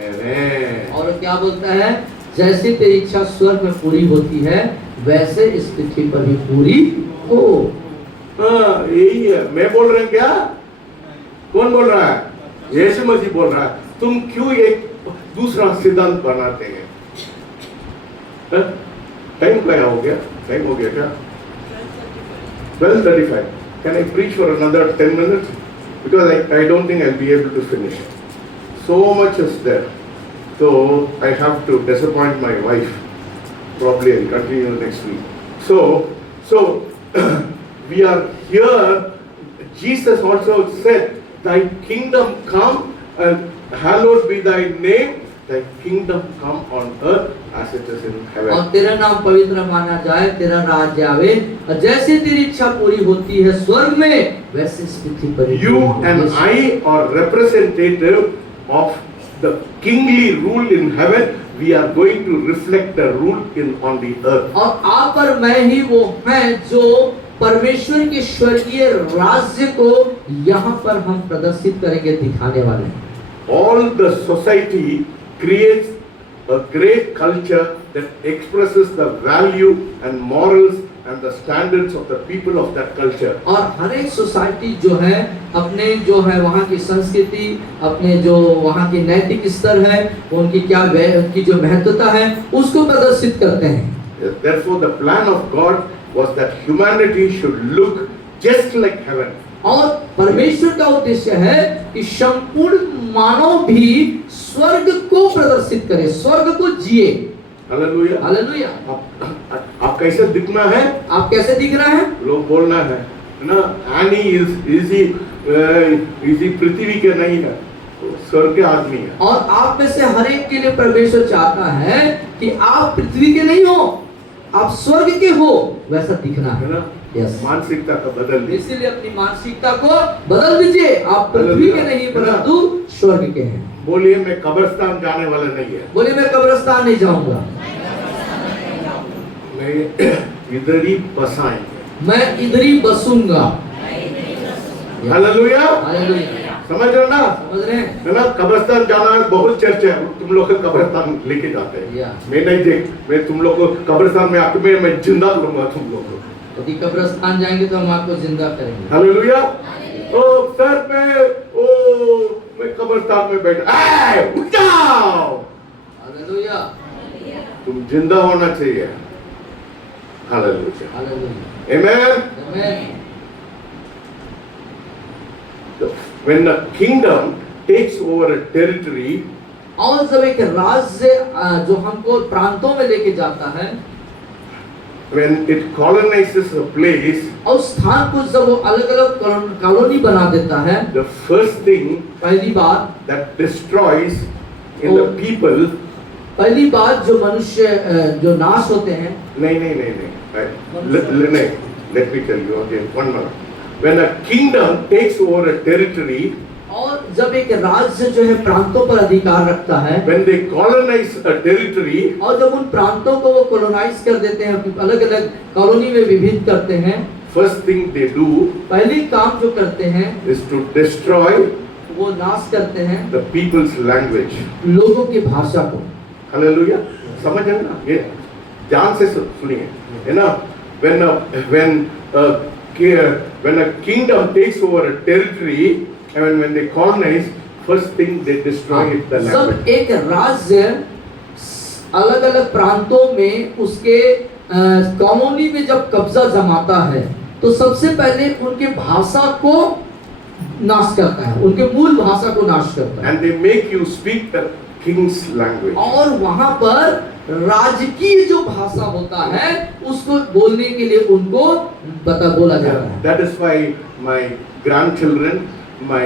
heaven. और क्या बोलता है? जैसे तेरी इच्छा स्वर्ग में पूरी होती है, वैसे इस पृथ्वी पर भी पूरी हो। हाँ, यही है। मैं बोल रहा हूँ क्या? कौन बोल रहा है? यीशु मसीह बोल रहा है। तुम क्यों एक दूसरा सिद्धांत बनाते हैं? टाइम क्या हो गया? टाइम हो गया क्या? 12:35. Can I preach for another 10 minutes? Because I don't think I'll be able to finish. So much is there. So I have to disappoint my wife. Probably I'll continue next week. So we are here. Jesus also said, thy kingdom come and hallowed be thy name, thy kingdom come on earth as it is in heaven. और तेरा नाम पवित्र माना जाए, तेरा राज्य आवे, और जैसे तेरी इच्छा पूरी होती है स्वर्ग में, वैसे इस पृथ्वी पर भी You पूरी and हो। I are representative of the kingly rule in heaven. We are going to reflect the rule on the earth. और आप और मैं ही वो हैं जो परमेश्वर के स्वर्गीय राज्य को यहाँ पर हम प्रदर्शित करेंगे, दिखाने वाले हैं। All the society creates a great culture that expresses the value and morals and the standards of the people of that culture. और हर एक सोसाइटी जो है अपने जो है वहाँ की संस्कृति, अपने जो वहाँ की नैतिक स्तर है, उनकी उनकी जो महत्वता है उसको प्रदर्शित करते हैं। Therefore the plan of God was that humanity should look just like heaven. और परमेश्वर का उद्देश्य है कि संपूर्ण मानव भी स्वर्ग को प्रदर्शित करे, स्वर्ग को जिए। हालेलुया। हालेलुया। आप कैसे दिखना है? आप कैसे दिख रहे हैं? लोग बोलना है ना, एनी इजी पृथ्वी के नहीं है, स्वर्ग के आदमी है। और आप में से हर एक के लिए परमेश्वर चाहता है कि आप पृथ्वी के नहीं हो, आप स्वर्ग के हो, वैसा दिखना है ना। यस। मानसिकता का बदल दीजिए। इसीलिए अपनी मानसिकता को बदल दीजिए। आप पृथ्वी के नहीं परंतु स्वर्ग के हैं। बोलिए मैं कब्रिस्तान जाने वाला नहीं है। बोलिए मैं कब्रिस्तान नहीं जाऊंगा, मैं इधर ही बसाएंगे, मैं इधर ही बसूंगा। हालेलुया। हालेलुया। समझ रहे हो ना? समझ रहे हैं? है ना? कब्रिस्तान जाना बहुत चर्चा है, तुम लोग को कब्रिस्तान लेके जाते हैं। मैं नहीं देख, मैं तुम लोग को कब्रिस्तान में आके मैं जिंदा करूंगा तुम लोग को। यदि कब्रिस्तान जाएंगे तो हम आपको जिंदा करेंगे। हालेलुया। ओ सर मैं कब्रिस्तान में बैठा, उठ जाओ। हालेलुया। तुम जिंदा होना चाहिए। Hallelujah. Hallelujah. Amen. Amen. When a kingdom takes over a territory, और जब एक राज्य जो हमको प्रांतों में लेके जाता है, when it colonizes a place, और स्थान को जब वो अलग-अलग कॉलोनी बना देता है, the first thing पहली बात that destroys in the people, पहली बात जो मनुष्य जो नाश होते हैं, नहीं, let me tell you again, one more. When a kingdom takes over a territory, और जब एक राज्य जो है प्रांतों पर अधिकार रखता है, when they colonize a territory, और जब उन प्रांतों को वो कॉलोनाइज कर देते हैं, अलग-अलग कॉलोनी में विभाजित करते हैं, first thing they do, पहली काम जो करते हैं is to destroy वो नाश करते हैं the people's language. लोगों की भाषा को। हालेलुया। समझ रहे ना? ये ध्यान से सुनिए, है ना? When a kingdom takes over a territory, and when they colonize, first thing they destroy it, the language. जब एक राज्य अलग-अलग प्रांतों में उसके कॉलोनी में जब कब्जा जमाता है, तो सबसे पहले उनके भाषा को नाश करता है, उनके मूल भाषा को नाश करता है। And they make you speak the king's language. और वहां पर राजकीय जो भाषा होता है उसको बोलने के लिए उनको बोला जाता है। That is why my grandchildren, my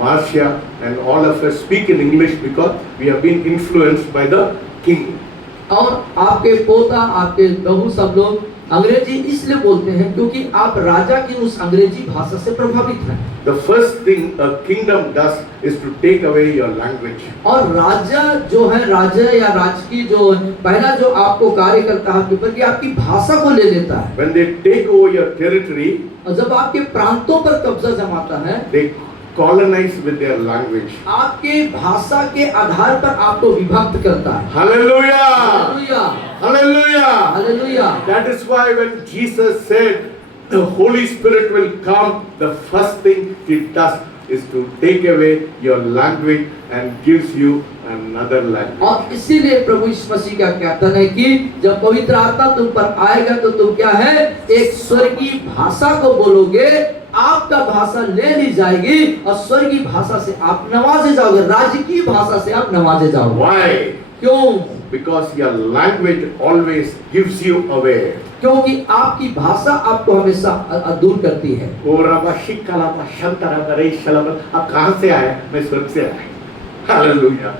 Marcia and all of us speak in English, because we have been influenced by the king. और आपके पोता, आपके बहू सब लोग अंग्रेजी इसलिए बोलते हैं क्योंकि आप राजा की उस अंग्रेजी भाषा से प्रभावित हैं। The first thing a kingdom does is to take away your language. और राजा जो है, राजा या राजकीय जो पहला जो आपको कार्य करता है कि आपकी भाषा को ले लेता है। When they take over your territory, और जब आपके प्रांतों पर कब्जा जमाता है, they colonize with their language. आपके भाषा के आधार पर आपको विभक्त करता है। Hallelujah! Hallelujah. Hallelujah! Hallelujah. That is why when Jesus said the Holy Spirit will come, the first thing it does is to take away your language and gives you another language. और इसीलिए प्रभु यीशु मसीह का कहता है कि जब पवित्र आत्मा तुम पर आएगा तो तुम क्या है, एक स्वर्गीय भाषा को बोलोगे, आपका भाषा ले ली जाएगी और स्वर्गीय भाषा से आप नवाजे जाओगे, राजकीय भाषा से आप नवाजे जाओगे। Why? क्यों? Because your language always gives you away. क्योंकि आपकी भाषा आपको हमेशा दूर करती है। आप कहाँ से आए? मैं स्वर्ग से आया। Hallelujah.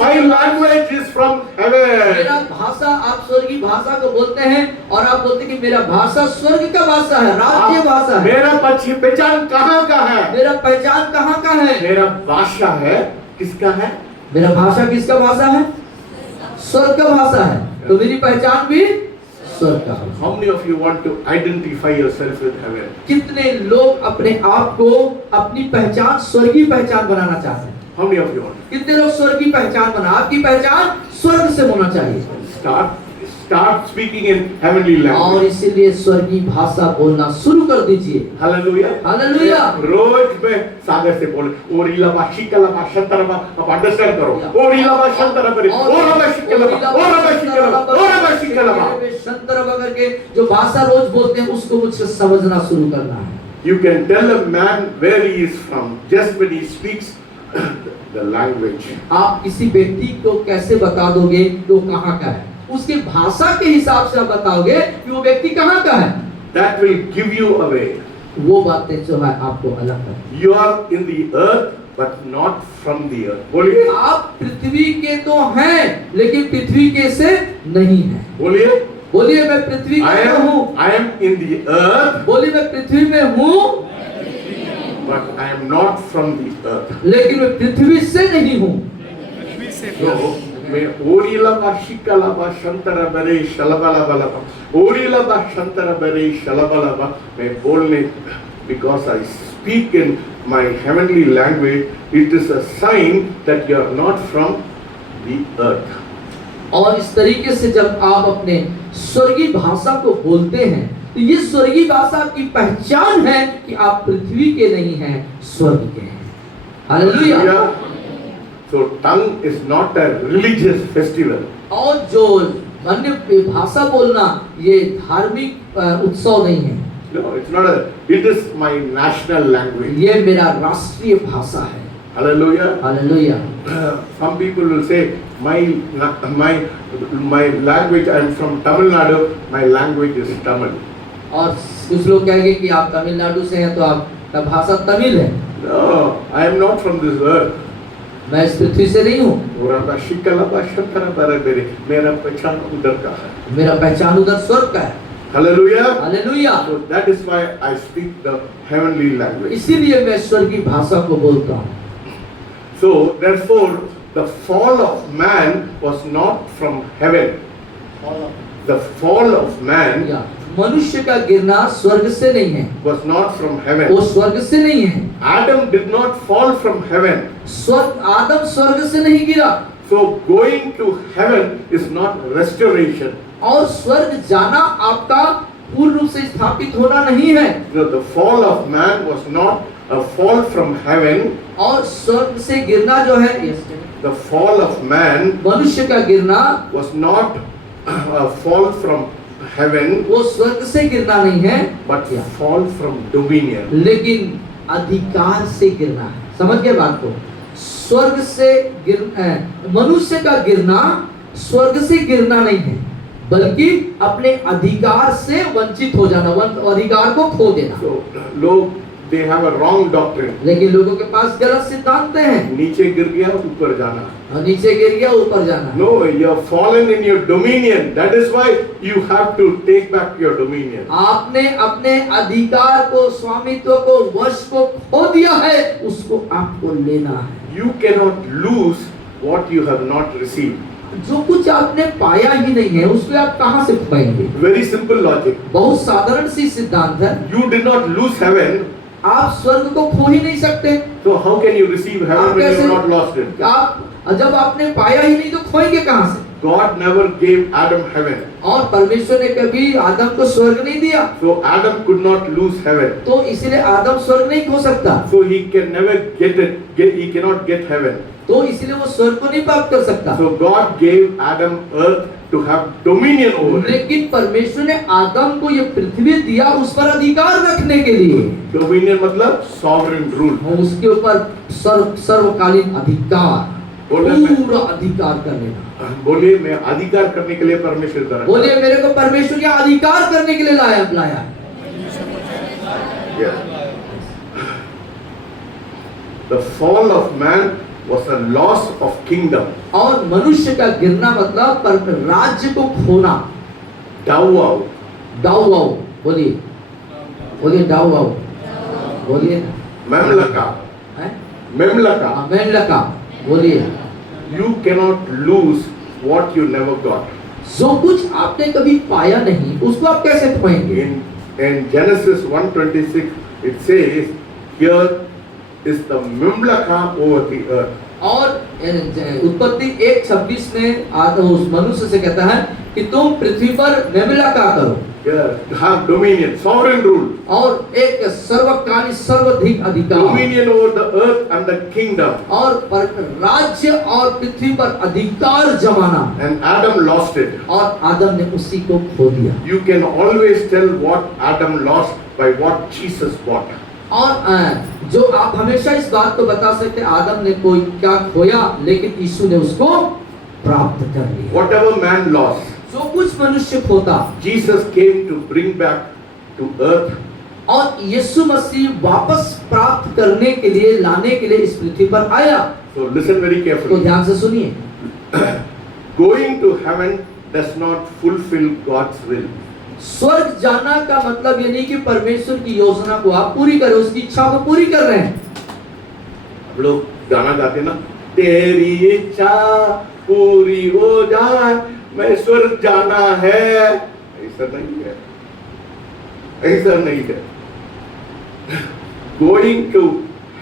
My language is from heaven. मेरा भाषा, आप स्वर्गीय भाषा को बोलते हैं और आप बोलते हैं कि मेरा भाषा स्वर्ग का भाषा है, राज्य भाषा है। मेरा पहचान कहाँ का है? मेरा पहचान कहाँ का है? मेरा भाषा है, किसका है? मेरा भाषा किसका भाषा है? स्वर्ग का भाषा है, तो मेरी पहचान भी स्वर्ग का है। How many of you want to identify yourself with heaven? कितने लोग अपने आप को अपनी पहचान स्वर्गीय पहचान बनाना चाहते हैं? How many of you want? कितने लोग स्वर्गीय पहचान बना? आपकी पहचान स्वर्ग से होना चाहिए Start speaking in heavenly और language. इसीलिए स्वर्गीय भाषा बोलना शुरू कर दीजिए। Hallelujah. हालेलुया। रोज में सागर से बोले ओरीला बाशिकला बाशंतरबा आप अंडरस्टैंड करो ओरीला बाशंतरबा ओरा बाशिकला शंतरबा करके जो भाषा रोज बोलते हैं उसको मुझसे समझना शुरू करना है। You can tell a man where he is from just when he speaks the language. आप किसी व्यक्ति को कैसे बता दोगे कि वो कहाँ का है? उसके भाषा के हिसाब से आप बताओगे कि वो व्यक्ति कहाँ का है। That will give you away. वो बातें जो है आपको अलग कर। You are in the earth but not from the earth. बोलिए आप पृथ्वी के तो हैं लेकिन पृथ्वी के से नहीं हैं। बोलिए बोलिए मैं पृथ्वी I का हूँ। am in the earth बोलिए मैं पृथ्वी में हूँ but I am not from the earth. लेकिन मैं पृथ्वी से नहीं हूँ। पृथ्वी से So, मैं ओरीला बाशिकला बाशंतरबा शलबलबला ओरीला बाशंतरबा शलबलबा मैं बोलने because I speak in my heavenly language, it is a sign that you are not from the earth. और इस तरीके से जब आप अपने स्वर्गीय भाषा को बोलते हैं तो ये स्वर्गीय भाषा आपकी पहचान है कि आप पृथ्वी के नहीं हैं, स्वर्ग के हैं। Hallelujah. Hallelujah. So tongue is not a religious festival. और जो अन्य भाषा बोलना ये धार्मिक उत्सव नहीं है। No, it's not a. It is my national language. ये मेरा राष्ट्रीय भाषा है। Hallelujah. Hallelujah. Some people will say my language. I am from Tamil Nadu. My language is Tamil. और कुछ लोग कहेंगे कि आप तमिलनाडु से हैं तो आपका भाषा तमिल है। No, I am not from this earth. मैं इस पृथ्वी से नहीं हूँ। मेरा पहचान उधर का है। मेरा पहचान उधर स्वर्ग का है। Hallelujah. Hallelujah. So that is why I speak the heavenly language. इसीलिए मैं स्वर्गीय भाषा को बोलता हूँ। So therefore the fall of man was not from heaven. The fall of man या मनुष्य का गिरना स्वर्ग से नहीं है। was not from वो heaven. स्वर्ग से नहीं है। Adam did not fall from heaven. स्वर्ग आदम स्वर्ग से नहीं गिरा। So going to heaven is not restoration. और स्वर्ग जाना आपका पूर्ण रूप से स्थापित होना नहीं है। No, the fall of man was not a fall from heaven. और स्वर्ग से गिरना जो है The fall of man मनुष्य का गिरना was not a fall from heaven, वो स्वर्ग से गिरना नहीं है but fall from dominion. लेकिन अधिकार से गिरना है। समझ गए बात को? स्वर्ग से मनुष्य का गिरना स्वर्ग से गिरना नहीं है बल्कि अपने अधिकार से वंचित हो जाना, अधिकार को खो देना। So लोग they have a wrong doctrine. लेकिन लोगों के पास गलत सिद्धांत हैं। नीचे गिर गया ऊपर जाना. और नीचे गिर गया ऊपर जाना। No, you have fallen in your dominion. That is why you have to take back your dominion. आपने अपने अधिकार को, स्वामित्व को, वश को खो दिया है, उसको आपको लेना है। You cannot lose what you have not received. जो कुछ आपने पाया ही नहीं है उसको आप कहां से पाएंगे? Very simple logic. बहुत साधारण सी सिद्धांत है। You did not lose heaven. आप स्वर्ग को खो ही नहीं सकते। So how can you receive heaven when you have not lost it? आप जब आपने पाया ही नहीं तो खोएंगे कहां से? God never gave Adam heaven. और परमेश्वर ने कभी आदम को स्वर्ग नहीं दिया। So Adam could not lose heaven. तो इसलिए आदम स्वर्ग नहीं खो सकता। So he can never he cannot get heaven. तो इसलिए वो स्वर्ग को नहीं प्राप्त कर सकता। So God gave Adam earth to have dominion over it. लेकिन परमेश्वर ने आदम को ये पृथ्वी दिया उस पर अधिकार रखने के लिए। Dominion मतलब sovereign rule. उसके ऊपर सर्वकालीन अधिकार, पूरा अधिकार कर लेना। बोलिए मैं अधिकार करने के लिए परमेश्वर द्वारा। बोलिए मेरे को परमेश्वर का अधिकार करने के लिए लाया। Yeah. The fall of man was a loss of kingdom. और मनुष्य का गिरना मतलब राज्य को खोना। Dow out. डाउ आओ, बोलिए डाउ आओ, बोलिए Mamlaka. हैं? Mamlaka. मेमलका, बोलिए। You cannot lose what you never got. जो कुछ आपने कभी पाया नहीं उसको आप कैसे पाएंगे? In Genesis 1:26, it says, here is the Mimlaka over the earth. और उत्पत्ति 1:26 में उस मनुष्य से कहता है कि तुम पृथ्वी पर मेमलका करो, Have dominion, sovereign rule. और एक सर्वकालिक सर्वाधिक अधिकार, Dominion over the earth and the kingdom. और राज्य और पृथ्वी पर अधिकार जमाना। And Adam lost it. और आदम ने उसी को खो दिया। You can always tell what Adam lost by what Jesus bought. और जो आप हमेशा इस बात को बता सकते आदम ने कोई क्या खोया, लेकिन यीशु ने उसको प्राप्त कर लिया। Whatever man lost, जो कुछ मनुष्य खोता, Jesus came to bring back to earth. और यीशु मसीह वापस प्राप्त करने के लिए, लाने के लिए इस पृथ्वी पर आया। So listen very तो carefully. ध्यान से सुनिए। Going to heaven does not fulfill God's will. स्वर्ग जाना का मतलब ये नहीं कि परमेश्वर की योजना को आप पूरी करें, उसकी इच्छा को पूरी कर रहे हैं। हम लोग गाना गाते ना, तेरी इच्छा पूरी हो जाए, मैं स्वर्ग जाना है। ऐसा नहीं है, ऐसा नहीं है। Going to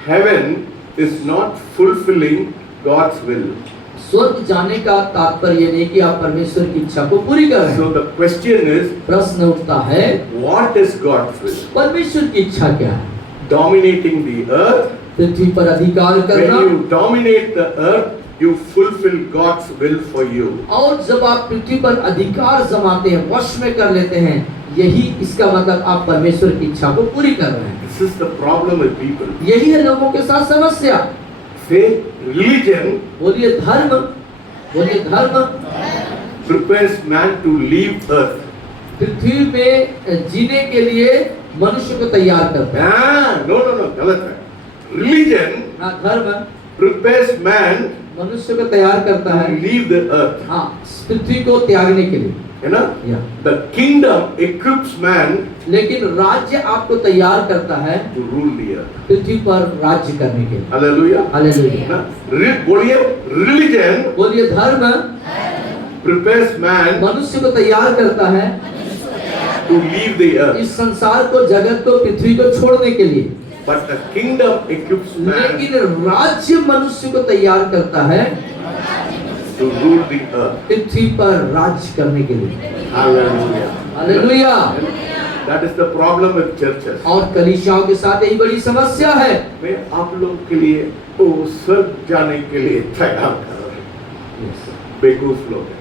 heaven is not fulfilling God's will. स्वर्ग जाने का तात्पर्य ये नहीं कि आप परमेश्वर की इच्छा को पूरी कर रहे हैं। So the question is, प्रश्न उठता है, what is God's will? परमेश्वर की इच्छा क्या है? Dominating the earth. पृथ्वी पर अधिकार करना। When you dominate the earth, you fulfill God's will for you. और जब आप पृथ्वी पर अधिकार जमाते हैं, वश में कर लेते हैं, यही इसका मतलब आप परमेश्वर की इच्छा को पूरी कर रहे हैं। This is the problem with people. यही है लोगों के साथ समस्या। Say religion बोलिए धर्म, बोलिए धर्म prepares man to leave earth. पृथ्वी पे जीने के लिए मनुष्य को तैयार करता है। No, गलत है। Religion हाँ, धर्म prepares man मनुष्य को तैयार करता to है, leave the earth. हाँ, पृथ्वी को त्यागने के लिए। है ना? या The kingdom equips man लेकिन राज्य आपको तैयार करता है to rule the earth. पृथ्वी पर राज्य करने के लिए। Hallelujah. हालेलुया। ना? बोलिए religion बोलिए धर्म prepares man मनुष्य को तैयार करता है to leave the earth. इस संसार को, जगत को, पृथ्वी को छोड़ने के लिए। But the kingdom equips man लेकिन राज्य मनुष्य को तैयार करता है to rule the earth. पृथ्वी पर राज्य करने के लिए। Hallelujah. Hallelujah. That is the problem with churches. और कलीसियाओं के साथ यही बड़ी समस्या है। मैं आप लोग के लिए स्वर्ग जाने के लिए तैयार कर रहा हूं। बेवकूफ लोग हैं,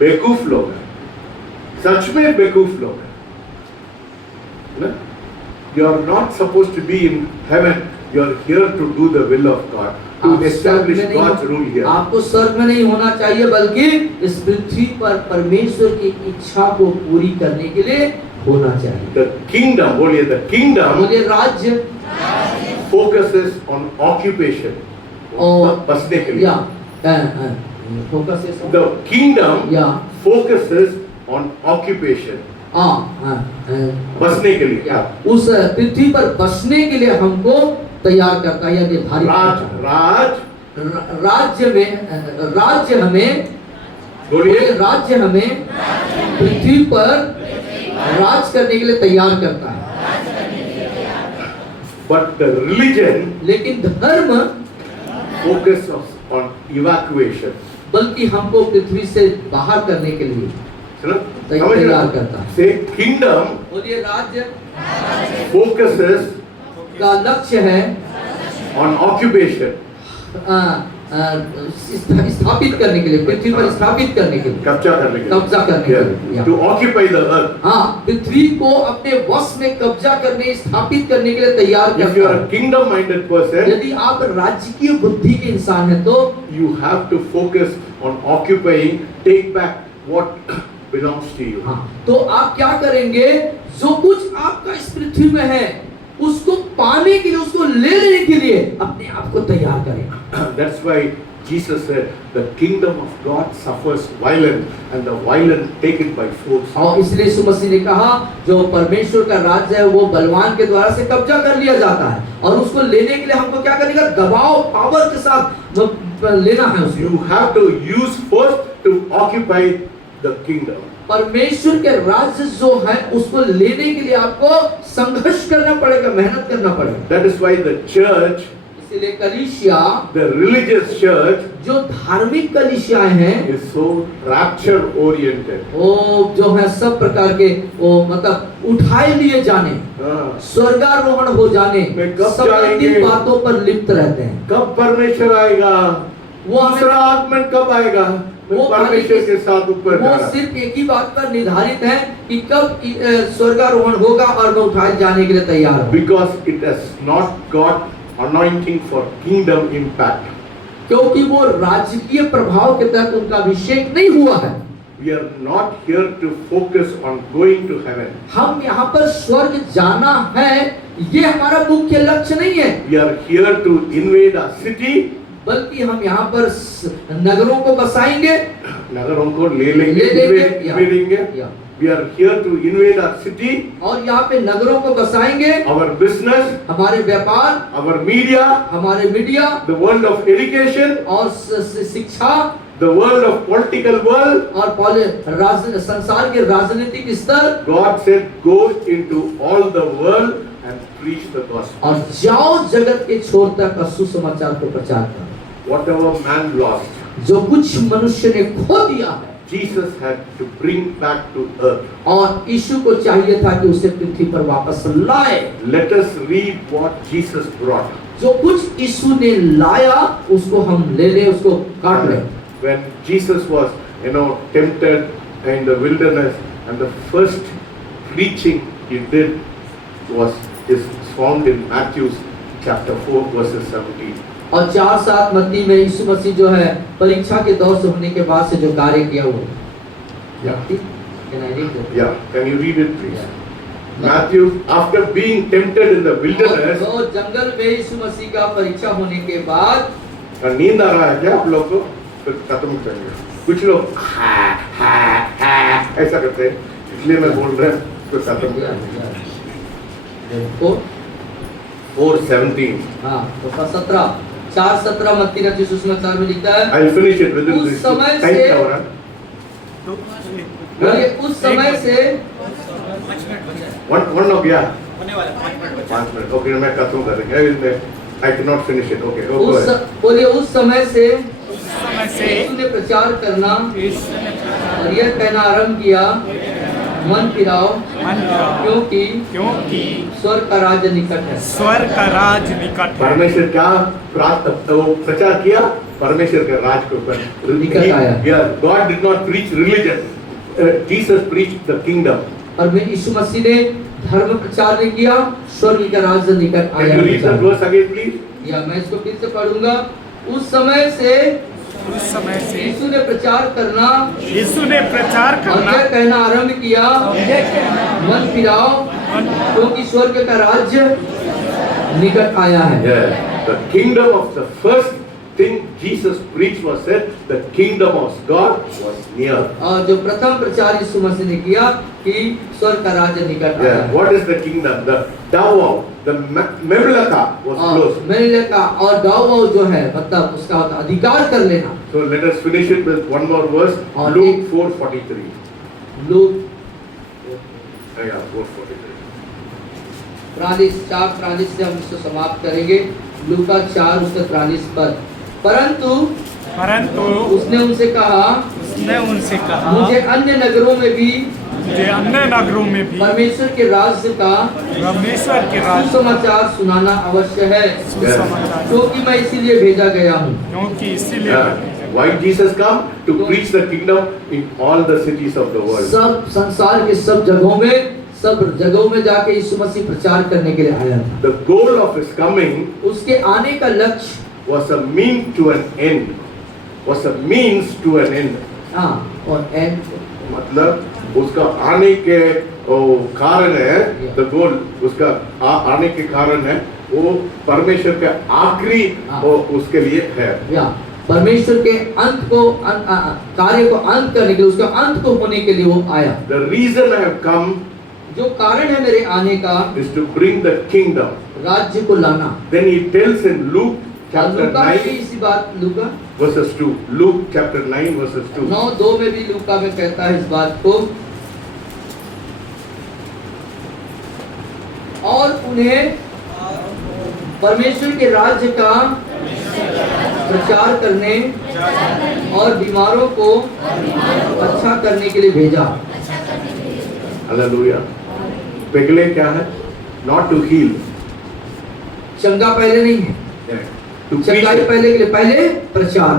बेवकूफ लोग हैं, सच में बेवकूफ लोग हैं। You are not supposed to be in heaven. You are here to do the will of God, to आप establish स्वर्ग में God's नहीं- rule here. आपको स्वर्ग में नहीं होना चाहिए, बल्कि इस पृथ्वी पर परमेश्वर की इच्छा को पूरी करने के लिए होना चाहिए। The kingdom, बोलिए, the kingdom बोलिए राज्य focuses on occupation. और बसने के या लिए. फोकस The kingdom या focuses on occupation. बसने के लिए. या उस पृथ्वी पर बसने के लिए हमको तैयार करता है या निर्धारित राज, करता राज, है। राज्य हमें बोलिए, राज्य हमें पृथ्वी पर राज करने के लिए तैयार करता है। but the religion लेकिन धर्म focuses on evacuation. बल्कि हमको पृथ्वी से बाहर करने के लिए है ना? तैयार करता है। Say kingdom बोलिए राज्य focuses का लक्ष्य है on occupation. स्थापित करने के लिए, पृथ्वी पर स्थापित करने के लिए, कब्जा करने के लिए. कब्जा करने के लिए। To occupy the earth. हाँ, पृथ्वी को अपने वश में कब्जा करने, स्थापित करने के लिए तैयार If you करता are है। a kingdom minded person, यदि आप राजकीय बुद्धि के इंसान हैं तो you have to focus on occupying, take back what belongs to you. हाँ, तो आप क्या करेंगे? जो कुछ आपका इस पृथ्वी में है उसको पाने के लिए, उसको ले लेने के लिए अपने आप को तैयार करें। That's why Jesus said, the kingdom of God suffers violence and the violent take it by force. और इसलिए यीशु मसीह ने कहा जो परमेश्वर का राज्य है वो बलवान के द्वारा से कब्जा कर लिया जाता है और उसको लेने के लिए हमको क्या करने का दबाव पावर के साथ लेना है उसको। You have to use force to occupy the kingdom. परमेश्वर के राज्य जो है उसको लेने के लिए आपको संघर्ष करना पड़ेगा, मेहनत करना पड़ेगा। That is why the church, इसलिए कलीसिया, the religious church, जो धार्मिक कलीसियाएं हैं, is so rapture oriented. वो जो है सब प्रकार के वो मतलब उठाए लिए जाने, स्वर्गारोहण हो जाने संबंधित बातों पर लिप्त रहते हैं। कब परमेश्वर आएगा, वो दूसरा आगमन कब आएगा, वो परमेश्वर के साथ ऊपर वो सिर्फ एक ही बात पर निर्धारित है कि कब स्वर्गारोहण होगा और वो उठाए जाने के लिए तैयार हो। Because it has not got anointing for kingdom impact. क्योंकि वो राजकीय प्रभाव के तहत उनका अभिषेक नहीं हुआ है। We are not here to focus on going to heaven. हम यहाँ पर स्वर्ग जाना है, ये हमारा मुख्य लक्ष्य नहीं है। We are here to invade a city. बल्कि हम यहाँ पर नगरों को बसाएंगे, नगरों को ले लेंगे। We are here to invade our city. और यहाँ पे नगरों को बसाएंगे। Our business, हमारे व्यापार, our media, हमारे media, the world of education, और शिक्षा, the world of political world, और संसार के राजनीतिक स्तर। God said, go into all the world and preach the gospel. और जाओ जगत के छोर तक और सुसमाचार को प्रचार करो। Whatever man lost, जो कुछ मनुष्य ने खो दिया है, Jesus had to bring back to earth. और यीशु को चाहिए था कि उसे पृथ्वी पर वापस लाए। Let us read what Jesus brought. जो कुछ यीशु ने लाया उसको हम ले लें, उसको काट लें। When Jesus was, tempted in the wilderness, and the first preaching he did is found in Matthew chapter 4 verses 17. और 4-7 मत्ती में यीशु मसीह जो है परीक्षा के दौर से होने के बाद से जो कार्य किया वो। Yeah, can you read it please? Matthew, after being tempted in the wilderness, तो जंगल में यीशु मसीह का परीक्षा होने के बाद, नींद आ रहा है क्या आप लोग को? फिर खत्म करेंगे। कुछ लोग ऐसा करते हैं, इसलिए मैं बोल रहा हूँ तो खत्म करेंगे। 4:17. हाँ, तो 4:17 मत्ती का सुसमाचार में लिखता है। I'll finish it within उस this. समय Time से, क्या हो रहा है? उस समय से 1 हो गया। 5 मिनट। ओके, मैं खत्म करेंगे। I cannot finish it. Okay, go ahead. बोलिए उस समय से यीशु ने प्रचार करना और यह कहना आरंभ किया, मन फिराओ, क्योंकि स्वर्ग का राज्य निकट है। स्वर्ग का राज निकट है। परमेश्वर क्या प्रचार किया? परमेश्वर के राज के ऊपर निकट आया। God did not preach religion. Jesus preached the kingdom. और मैं यीशु मसीह ने धर्म प्रचार नहीं किया, स्वर्ग का राज्य निकट आया। Can you read that verse again, please? या मैं इसको फिर से पढ़ूंगा। उस समय से यीशु ने प्रचार करना और यह कहना आरंभ किया, मन फिराओ, क्योंकि स्वर्ग का राज्य निकट आया है। The kingdom of the first thing Jesus preached was said, the kingdom of God was near. और जो प्रथम प्रचार यीशु मसीह ने किया कि स्वर्ग का राज्य निकट आया है। What is the kingdom? The Dawah, the Memlaka was close. मेमलका और दाऊद जो है मतलब उसका अधिकार कर लेना। So let us finish it with one more verse. Luke 4:43. Luke 4:43. 4:43 से हम इसको समाप्त करेंगे। लूका 4 उसका 43 पर। परंतु उसने उनसे कहा, मुझे अन्य नगरों में भी परमेश्वर के राज्य का सुसमाचार सुनाना अवश्य है, क्योंकि मैं इसीलिए भेजा गया हूँ। Why Jesus come? To preach the kingdom in all the cities of the world. सब संसार के सब जगहों में जाके यीशु मसीह प्रचार करने के लिए आया था। The goal of his coming, उसके आने का लक्ष्य was a means to an end. Was a means to an end. और एंड मतलब उसका आने के कारण है, the goal उसका आने के कारण है, वो परमेश्वर के आखिरी उसके लिए है। परमेश्वर के अंत को कार्य को अंत करने के लिए, उसका अंत को होने के लिए वो आया। The reason I have come जो कारण है मेरे आने का, is to bring the kingdom. राज्य को लाना। Then he tells in Luke chapter लूका में भी 9 इसी बात, लूका verses 2. Luke chapter 9 verses 2. 9:2 में भी लूका में कहता है इस बात को, और उन्हें परमेश्वर के राज्य का प्रचार करने और बीमारों को अच्छा करने के लिए भेजा। Hallelujah. पहले क्या है? Not to heal. चंगा पहले नहीं है, To चंगाई preach. पहले के लिए, पहले प्रचार।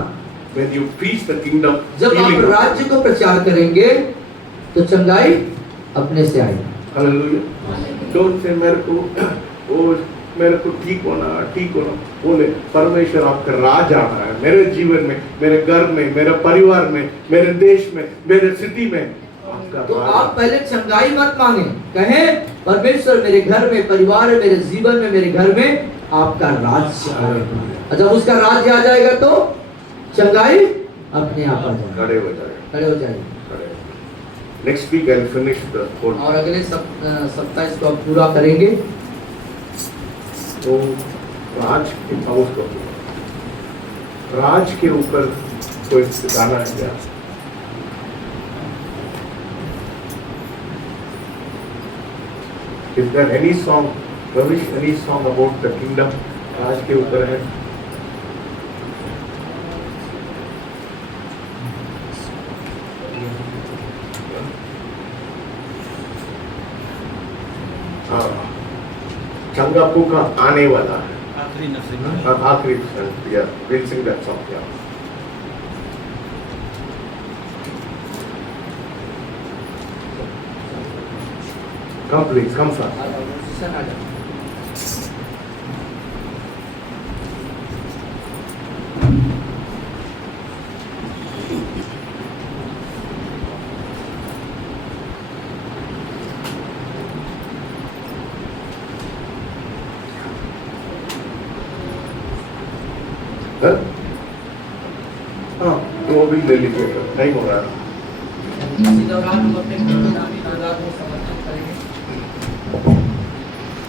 When you preach the kingdom, जब आप healing. राज्य को प्रचार करेंगे तो चंगाई अपने से आएगी। Hallelujah. Don't say मेरे को ठीक होना। बोले परमेश्वर आपका राज आ रहा है मेरे जीवन में, मेरे घर में, मेरे परिवार में, मेरे देश में, मेरे सिटी में। आपका तो राज। आप पहले चंगाई मत मांगे, कहें परमेश्वर मेरे घर में, परिवार में, मेरे जीवन में, मेरे घर में आपका राज्य आएगा। जब उसका राज्य आ जाएगा तो चंगाई अपने आप आ जाएगी, खड़े हो जाएगा। खड़े हो जाएगी। Next week I'll finish the whole. और अगले सप्ताह इसको आप पूरा करेंगे। तो राज के हाउस को, राज के ऊपर कोई गाना है क्या? Is there any song, Ravish, any song about the kingdom? राज के ऊपर है? चंगापू का आने वाला है। आखिरी नसीब आखिरी yeah, we'll sing that song, yeah. Come please, come sir. हाँ, वो भी ले लीजिए, नहीं हो रहा है। इसी दौरान हम अपने समर्पित करेंगे।